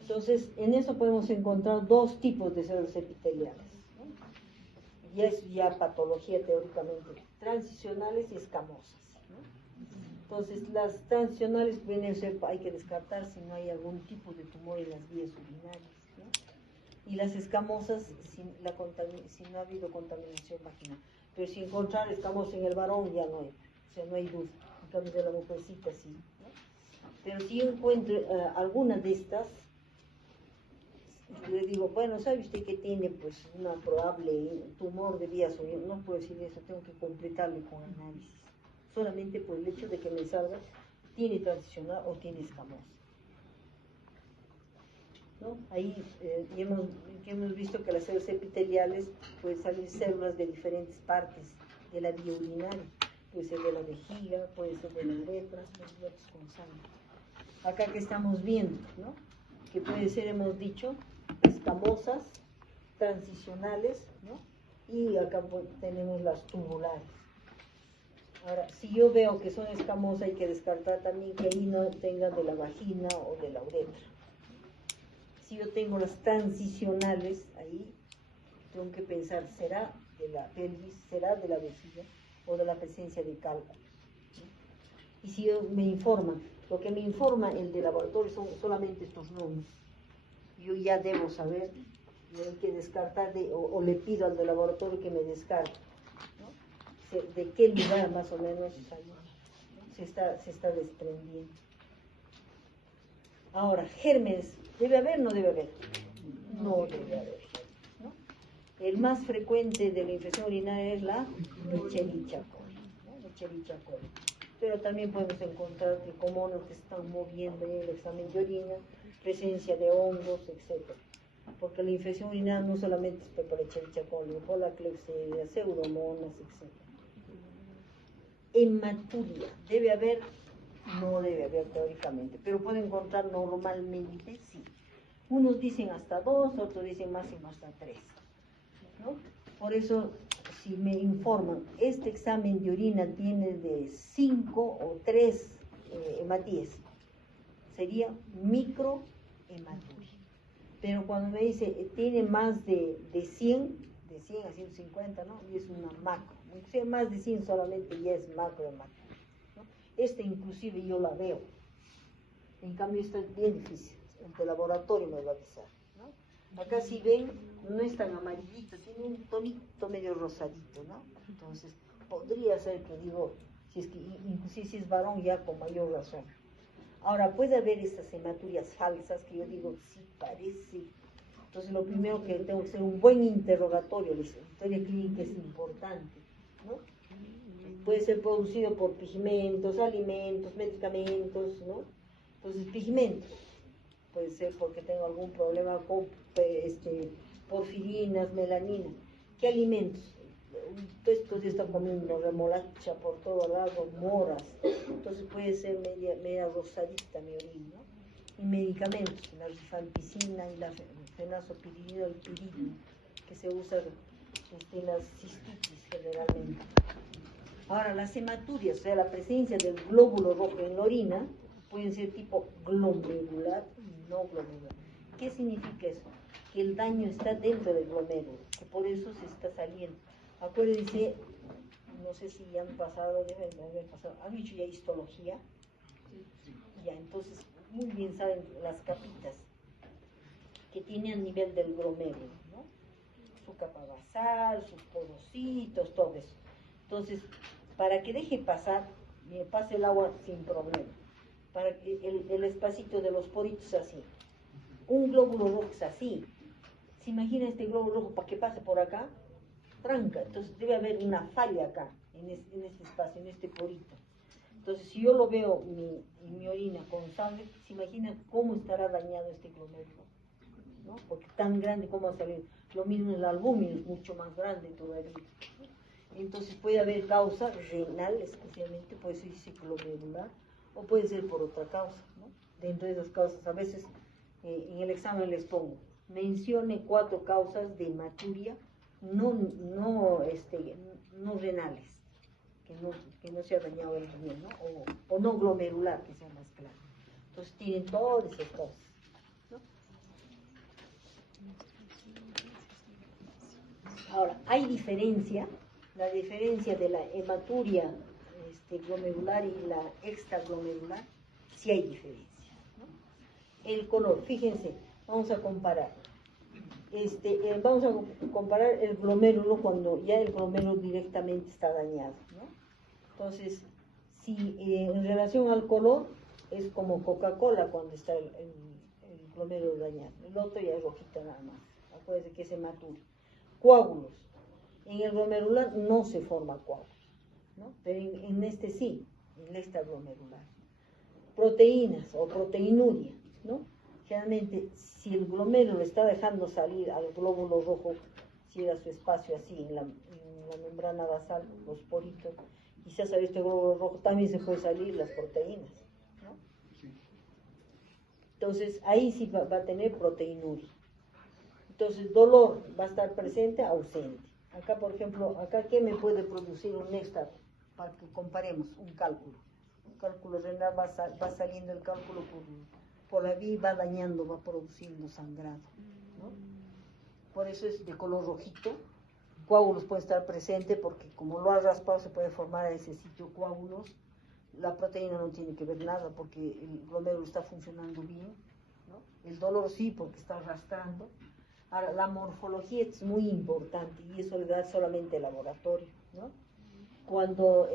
Entonces, en eso podemos encontrar dos tipos de células epiteliales, ¿no? Y es ya patología teóricamente, transicionales y escamosas, ¿no? Entonces, las transicionales vienen a ser, hay que descartar si no hay algún tipo de tumor en las vías urinarias, ¿no? Y las escamosas, si no ha habido contaminación vaginal. Pero si encontrar escamosas en el varón, ya no hay, o sea, no hay duda. En cambio de la mujercita, sí, ¿no? Pero si yo encuentro alguna de estas, le digo, bueno, ¿sabe usted que tiene pues una probable tumor de vías urinarias? No puedo decir eso, tengo que completarlo con análisis. Solamente por el hecho de que me salga, tiene transicional o tiene escamosa, ¿no? Ahí hemos visto que las células epiteliales pueden salir células de diferentes partes de la vía urinaria. Puede ser de la vejiga, puede ser de la uretra, los lotes con sangre. Acá que estamos viendo, ¿no? Que puede ser, hemos dicho, escamosas, transicionales, ¿no? Y acá tenemos las tubulares. Ahora, si yo veo que son escamosas, hay que descartar también que ahí no tengan de la vagina o de la uretra. Si yo tengo las transicionales ahí, tengo que pensar, ¿será de la pelvis, será de la vejiga o de la presencia de cálculo? Y si me informan, lo que me informa el de laboratorio son solamente estos nombres, yo ya debo saber, y hay que descartar, o le pido al de laboratorio que me descarte, ¿no? De qué lugar más o menos ahí, ¿no? se está desprendiendo. Ahora, gérmenes, ¿debe haber o no debe haber? No debe haber, ¿no? El más frecuente de la infección urinaria es la Escherichia coli, ¿no? Escherichia coli. Pero también podemos encontrar que como nos están moviendo en el examen de orina, presencia de hongos, etc. Porque la infección urinaria no solamente es por Escherichia coli, por la Klebsiella, pseudomonas, etc. Hematuria, ¿debe haber? No debe haber teóricamente, pero puede encontrar normalmente, sí. Unos dicen hasta 2, otros dicen máximo hasta 3, ¿no? Por eso, si me informan, este examen de orina tiene de 5 o 3 hematíes, sería microhematuria. Pero cuando me dice, tiene más de 100 a 150, ¿no? Y es una macro. Si más de 100 solamente ya es macrohematuria, ¿no? Este inclusive yo la veo. En cambio, esto es bien difícil. El de laboratorio me va a avisar, ¿no? Acá si ven, no es tan amarillito, tiene un tonito medio rosadito, ¿no? Entonces, podría ser que digo, si es que inclusive si es varón ya con mayor razón. Ahora, puede haber estas hematurias falsas que yo digo, sí parece. Entonces, lo primero que tengo que hacer un buen interrogatorio, la historia clínica es importante, ¿no? Puede ser producido por pigmentos, alimentos, medicamentos, ¿no? Entonces, pigmentos. Puede ser porque tengo algún problema con porfirinas, melanina. ¿Qué alimentos? Esto se está comiendo remolacha por todos lados, moras. Entonces puede ser media rosadita mi orina, ¿no? Y medicamentos, la rifampicina y la fenazopiridina, el pirino, que se usa en las cistitis generalmente. Ahora, las hematurias, o sea, la presencia del glóbulo rojo en la orina, pueden ser tipo glomerular y no glomerular. ¿Qué significa eso? Que el daño está dentro del glomérulo, que por eso se está saliendo. Acuérdense, no sé si ya han pasado, deben de haber pasado, ¿han hecho ya histología? Ya, entonces, muy bien saben las capitas que tiene a nivel del glomérulo, ¿no? Su capa basal, sus porocitos, todo eso. Entonces, para que deje pasar, pase el agua sin problema. Para que el espacito de los poritos así. Un glóbulo rojo es así. ¿Se imagina este glóbulo rojo para que pase por acá? Tranca. Entonces debe haber una falla acá, en este espacio, en este porito. Entonces si yo lo veo en mi orina con sangre, ¿se imagina cómo estará dañado este glomérulo? ¿No? Porque tan grande como ha salido. Lo mismo el albúmina es mucho más grande todavía. Entonces puede haber causa renal, especialmente, puede ser glomerular, o puede ser por otra causa, ¿no? Dentro de esas causas, a veces en el examen les pongo, mencione 4 causas de hematuria no renales, que no se ha dañado el riñón, ¿no? O no glomerular, que sea más claro. Entonces tienen todas esas cosas, ¿no? Ahora, hay diferencia, la diferencia de la hematuria glomerular y la extraglomerular, sí hay diferencia, ¿no? El color, fíjense, vamos a comparar. Vamos a comparar el glomérulo cuando ya el glomérulo directamente está dañado, ¿no? Entonces, si en relación al color, es como Coca-Cola cuando está el glomérulo dañado. El otro ya es rojito nada más. Acuérdense que es hematuria. Coágulos. En el glomerular no se forma coágulos, ¿no? Pero en este sí, en el extraglomerular. Proteínas o proteinuria, ¿no? Generalmente, si el glomérulo está dejando salir al glóbulo rojo, si era su espacio así en la membrana basal, los poritos, y se ha salido este glóbulo rojo, también se puede salir las proteínas, ¿no? Entonces, ahí sí va a tener proteinuria. Entonces, dolor va a estar presente, ausente. Acá, por ejemplo, ¿qué me puede producir un extra? Para que comparemos un cálculo. Un cálculo renal va saliendo el cálculo por ahí va dañando, va produciendo sangrado, ¿no? Por eso es de color rojito. Coágulos pueden estar presentes porque como lo ha raspado se puede formar a ese sitio coágulos. La proteína no tiene que ver nada porque el glomérulo está funcionando bien, ¿no? El dolor sí porque está arrastrando. Ahora, la morfología es muy importante y eso le da solamente el laboratorio, ¿no? Cuando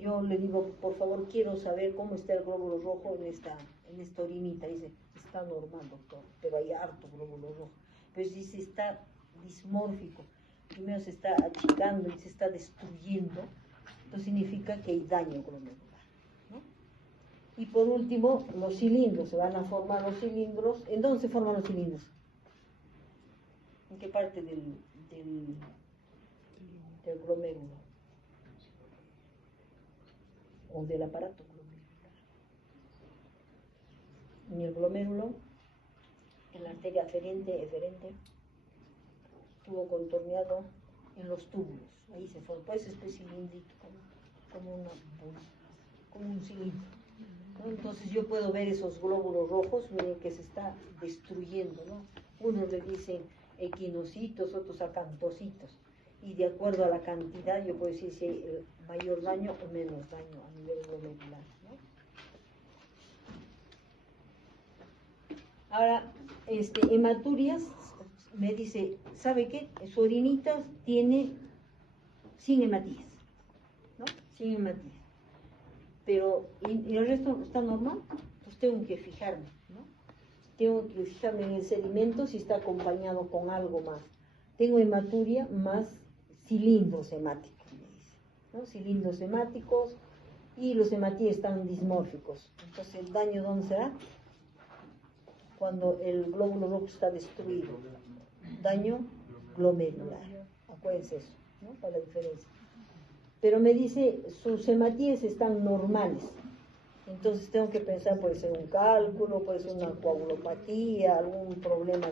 yo le digo, por favor, quiero saber cómo está el glóbulo rojo en esta orinita. Dice, está normal, doctor, pero hay harto glóbulo rojo. Pero dice, está dismórfico. Primero se está achicando y se está destruyendo. Esto significa que hay daño glomerular, ¿no? Y por último, los cilindros. Se van a formar los cilindros. ¿En dónde se forman los cilindros? ¿En qué parte del glomérulo? O del aparato glomerular. En el glomérulo, en la arteria eferente, tubo contorneado en los túbulos. Ahí se forma, pues es cilíndrico, como un cilindro, ¿no? Entonces yo puedo ver esos glóbulos rojos, miren que se está destruyendo, ¿no? Unos le dicen equinocitos, otros acantocitos, y de acuerdo a la cantidad yo puedo decir si hay mayor daño o menos daño a nivel glomerular, ¿no? Ahora, hematurias, me dice, ¿sabe qué? Su orinita tiene sin hematías, ¿no? Sin hematías. Pero, ¿y el resto está normal? Pues tengo que fijarme, ¿no? Tengo que fijarme en el sedimento si está acompañado con algo más. Tengo hematuria más cilindros hemáticos, me dice, ¿no? Cilindros hemáticos y los hematíes están dismórficos. Entonces, ¿el daño dónde será? Cuando el glóbulo rojo está destruido. Daño glomerular. Acuérdense eso, ¿no? Para la diferencia. Pero me dice, sus hematíes están normales. Entonces tengo que pensar, puede ser un cálculo, puede ser una coagulopatía, algún problema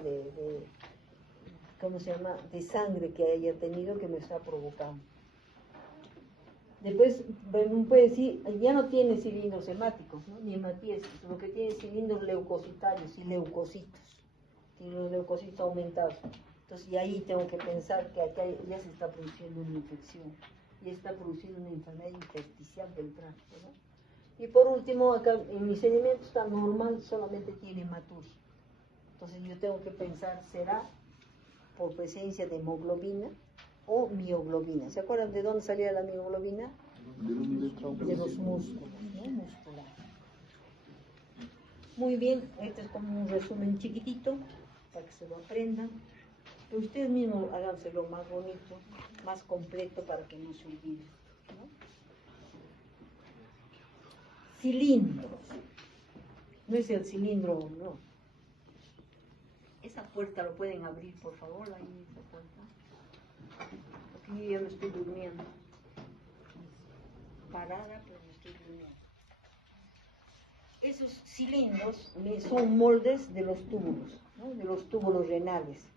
¿cómo se llama?, de sangre que haya tenido que me está provocando. Después puede decir, ya no tiene cilindros hemáticos, ¿no? Ni hematíes, lo que tiene es cilindros leucocitarios y leucocitos. Tiene los leucocitos aumentados. Entonces, y ahí tengo que pensar que acá ya se está produciendo una infección, ya está produciendo una enfermedad intersticial del tracto, ¿no? Y por último, acá en mi sedimento está normal, solamente tiene hematuria. Entonces, yo tengo que pensar, ¿será por presencia de hemoglobina o mioglobina? ¿Se acuerdan de dónde salía la mioglobina? De los músculos, ¿no? Muscular. Muy bien, este es como un resumen chiquitito para que se lo aprendan. Pero ustedes mismos háganselo más bonito, más completo para que no se olvide, ¿no? Cilindros. No es el cilindro, no. Esa puerta lo pueden abrir, por favor, ahí esa puerta. Porque yo ya me estoy durmiendo. Parada, pero me estoy durmiendo. Esos cilindros son moldes de los túbulos, ¿no? De los túbulos renales,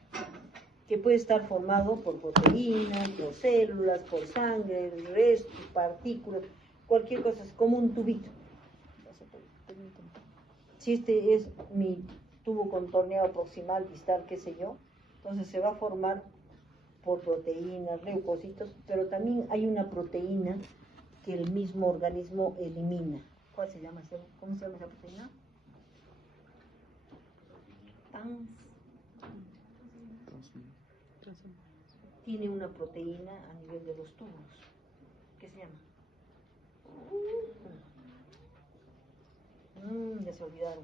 que puede estar formado por proteínas, por células, por sangre, restos, partículas, cualquier cosa, es como un tubito. Si este es mi tubo contorneado proximal, distal, qué sé yo, entonces se va a formar por proteínas, leucocitos, pero también hay una proteína que el mismo organismo elimina. ¿Cuál se llama? ¿Cómo se llama esa proteína? Tiene una proteína a nivel de los túbulos. ¿Qué se llama? Ya se olvidaron.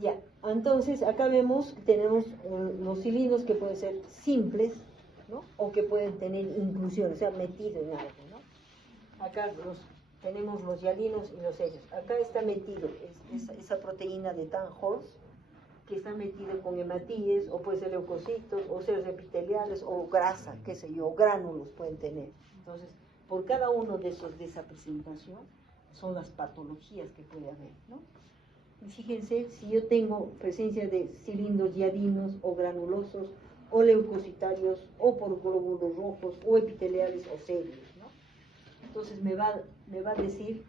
Ya, entonces acá vemos, tenemos los cilindros que pueden ser simples, ¿no? O que pueden tener inclusión, o sea, metido en algo, ¿no? Acá tenemos los hialinos y los hellos. Acá está metido esa proteína de Tannhorst, que está metido con hematíes, o puede ser leucocitos, o células epiteliales, o grasa, qué sé yo, gránulos pueden tener. Entonces, por cada uno de esa presentación, son las patologías que puede haber, ¿no? Y fíjense, si yo tengo presencia de cilindros hialinos, o granulosos, o leucocitarios, o por glóbulos rojos, o epiteliales, o células, ¿no? Entonces me va a decir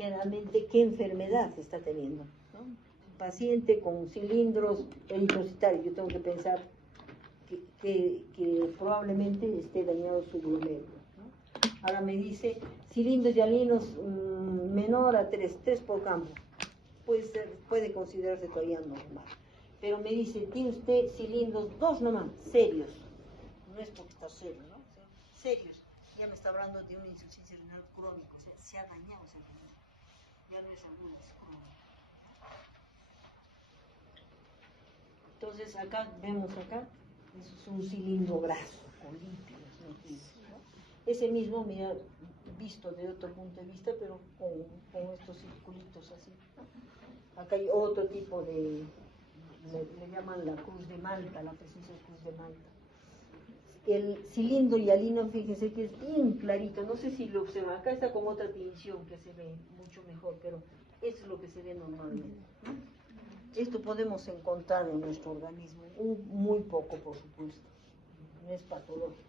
generalmente qué enfermedad está teniendo, ¿no? Paciente con cilindros eritrocitarios, yo tengo que pensar que probablemente esté dañado su glomérulo, ¿no? Ahora me dice cilindros hialinos menor a 3 por campo, puede considerarse todavía normal, pero me dice, tiene usted cilindros 2 nomás, serios, no es porque está serio, ¿no? O sea, serios, ya me está hablando de una insuficiencia renal crónica, o sea, se ha dañado esa renal, ya no es aguda, es crónica. Entonces acá, vemos acá, es un cilindro graso, con lípidos, ¿no? Ese mismo, mira, visto de otro punto de vista, pero con estos circulitos así. Acá hay otro tipo de, le llaman la cruz de Malta, la presencia de cruz de Malta. El cilindro hialino, fíjense que es bien clarito, no sé si lo observan, acá está con otra tinción que se ve mucho mejor, pero eso es lo que se ve normalmente, ¿no? Esto podemos encontrar en nuestro organismo, muy poco por supuesto, no es patológico.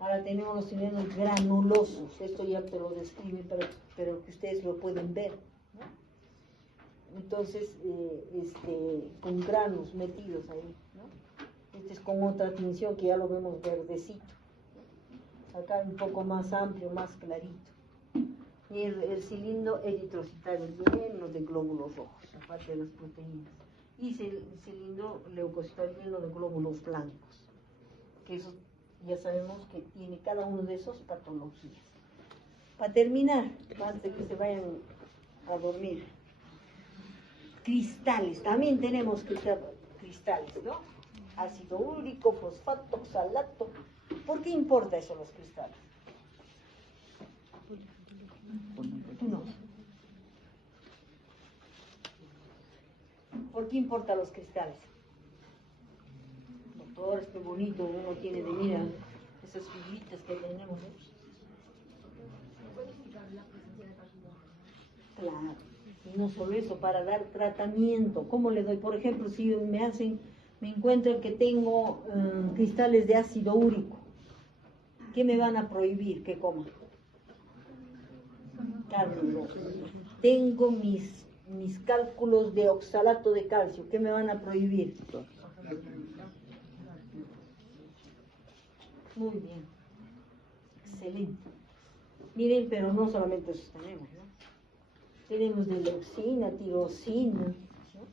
Ahora tenemos los cilindros granulosos, esto ya te lo describe, pero que ustedes lo pueden ver, ¿no? Entonces, con granos metidos ahí, ¿no? Este es con otra tinción que ya lo vemos verdecito, acá un poco más amplio, más clarito. Y el cilindro eritrocitario lleno de glóbulos rojos, aparte de las proteínas. Y el cilindro leucocitario lleno de glóbulos blancos, que eso ya sabemos que tiene cada uno de esos patologías. Para terminar, antes de que se vayan a dormir, cristales, también tenemos cristales, ¿no? Ácido úrico, fosfato, oxalato. ¿Por qué importa eso los cristales? Tú no. ¿Por qué importan los cristales? Doctor, qué bonito uno tiene de mira esas figuritas que tenemos, ¿eh? Claro, y no solo eso, para dar tratamiento. ¿Cómo le doy? Por ejemplo, si me encuentran que tengo cristales de ácido úrico, ¿qué me van a prohibir que coma? Carne. Tengo mis cálculos de oxalato de calcio, ¿qué me van a prohibir? Muy bien, excelente. Miren, pero no solamente eso tenemos, ¿no? Tenemos de leucina, tirosina, ¿no?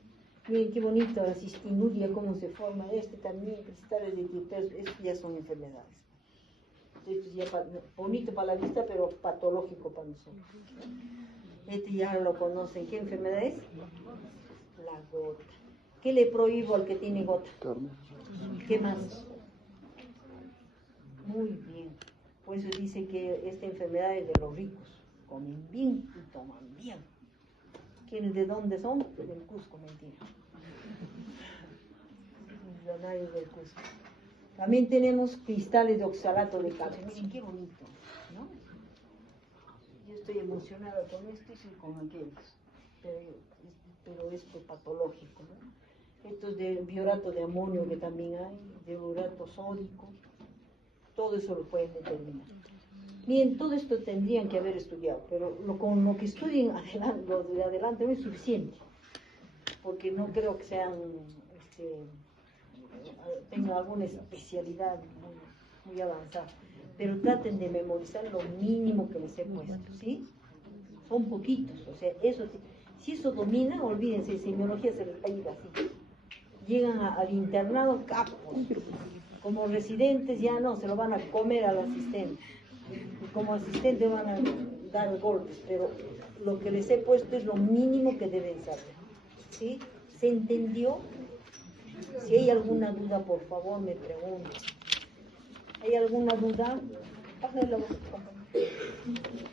Miren qué bonito la cistinuria, cómo se forma, también, cristales de tiroteos, estos ya son enfermedades. Esto ya bonito para la vista, pero patológico para nosotros. Este ya lo conocen. ¿Qué enfermedad es? La gota. ¿Qué le prohíbo al que tiene gota? ¿Qué más? Muy bien. Por eso dice que esta enfermedad es de los ricos. Comen bien y toman bien. ¿Quiénes de dónde son? Del Cusco, mentira. Millonarios del Cusco. También tenemos cristales de oxalato de calcio. Miren qué bonito, ¿no? Yo estoy emocionada con esto y con aquellos, pero esto es patológico, ¿no? Esto es de biorato de amonio que también hay, de biorato sódico, todo eso lo pueden determinar. Bien, todo esto tendrían que haber estudiado, pero con lo que estudien lo de adelante no es suficiente, porque no creo que sean, tengan alguna especialidad muy avanzada, pero traten de memorizar lo mínimo que les he puesto, ¿sí? Son poquitos, o sea, eso, si eso domina, olvídense, semiología se les va a ir así. Llegan al internado capos, como residentes ya no, se lo van a comer al asistente, y como asistente van a dar golpes, pero lo que les he puesto es lo mínimo que deben saber, ¿sí? ¿Se entendió? Si hay alguna duda, por favor, me pregunten. ¿Hay alguna duda? Pásenlo, compañero.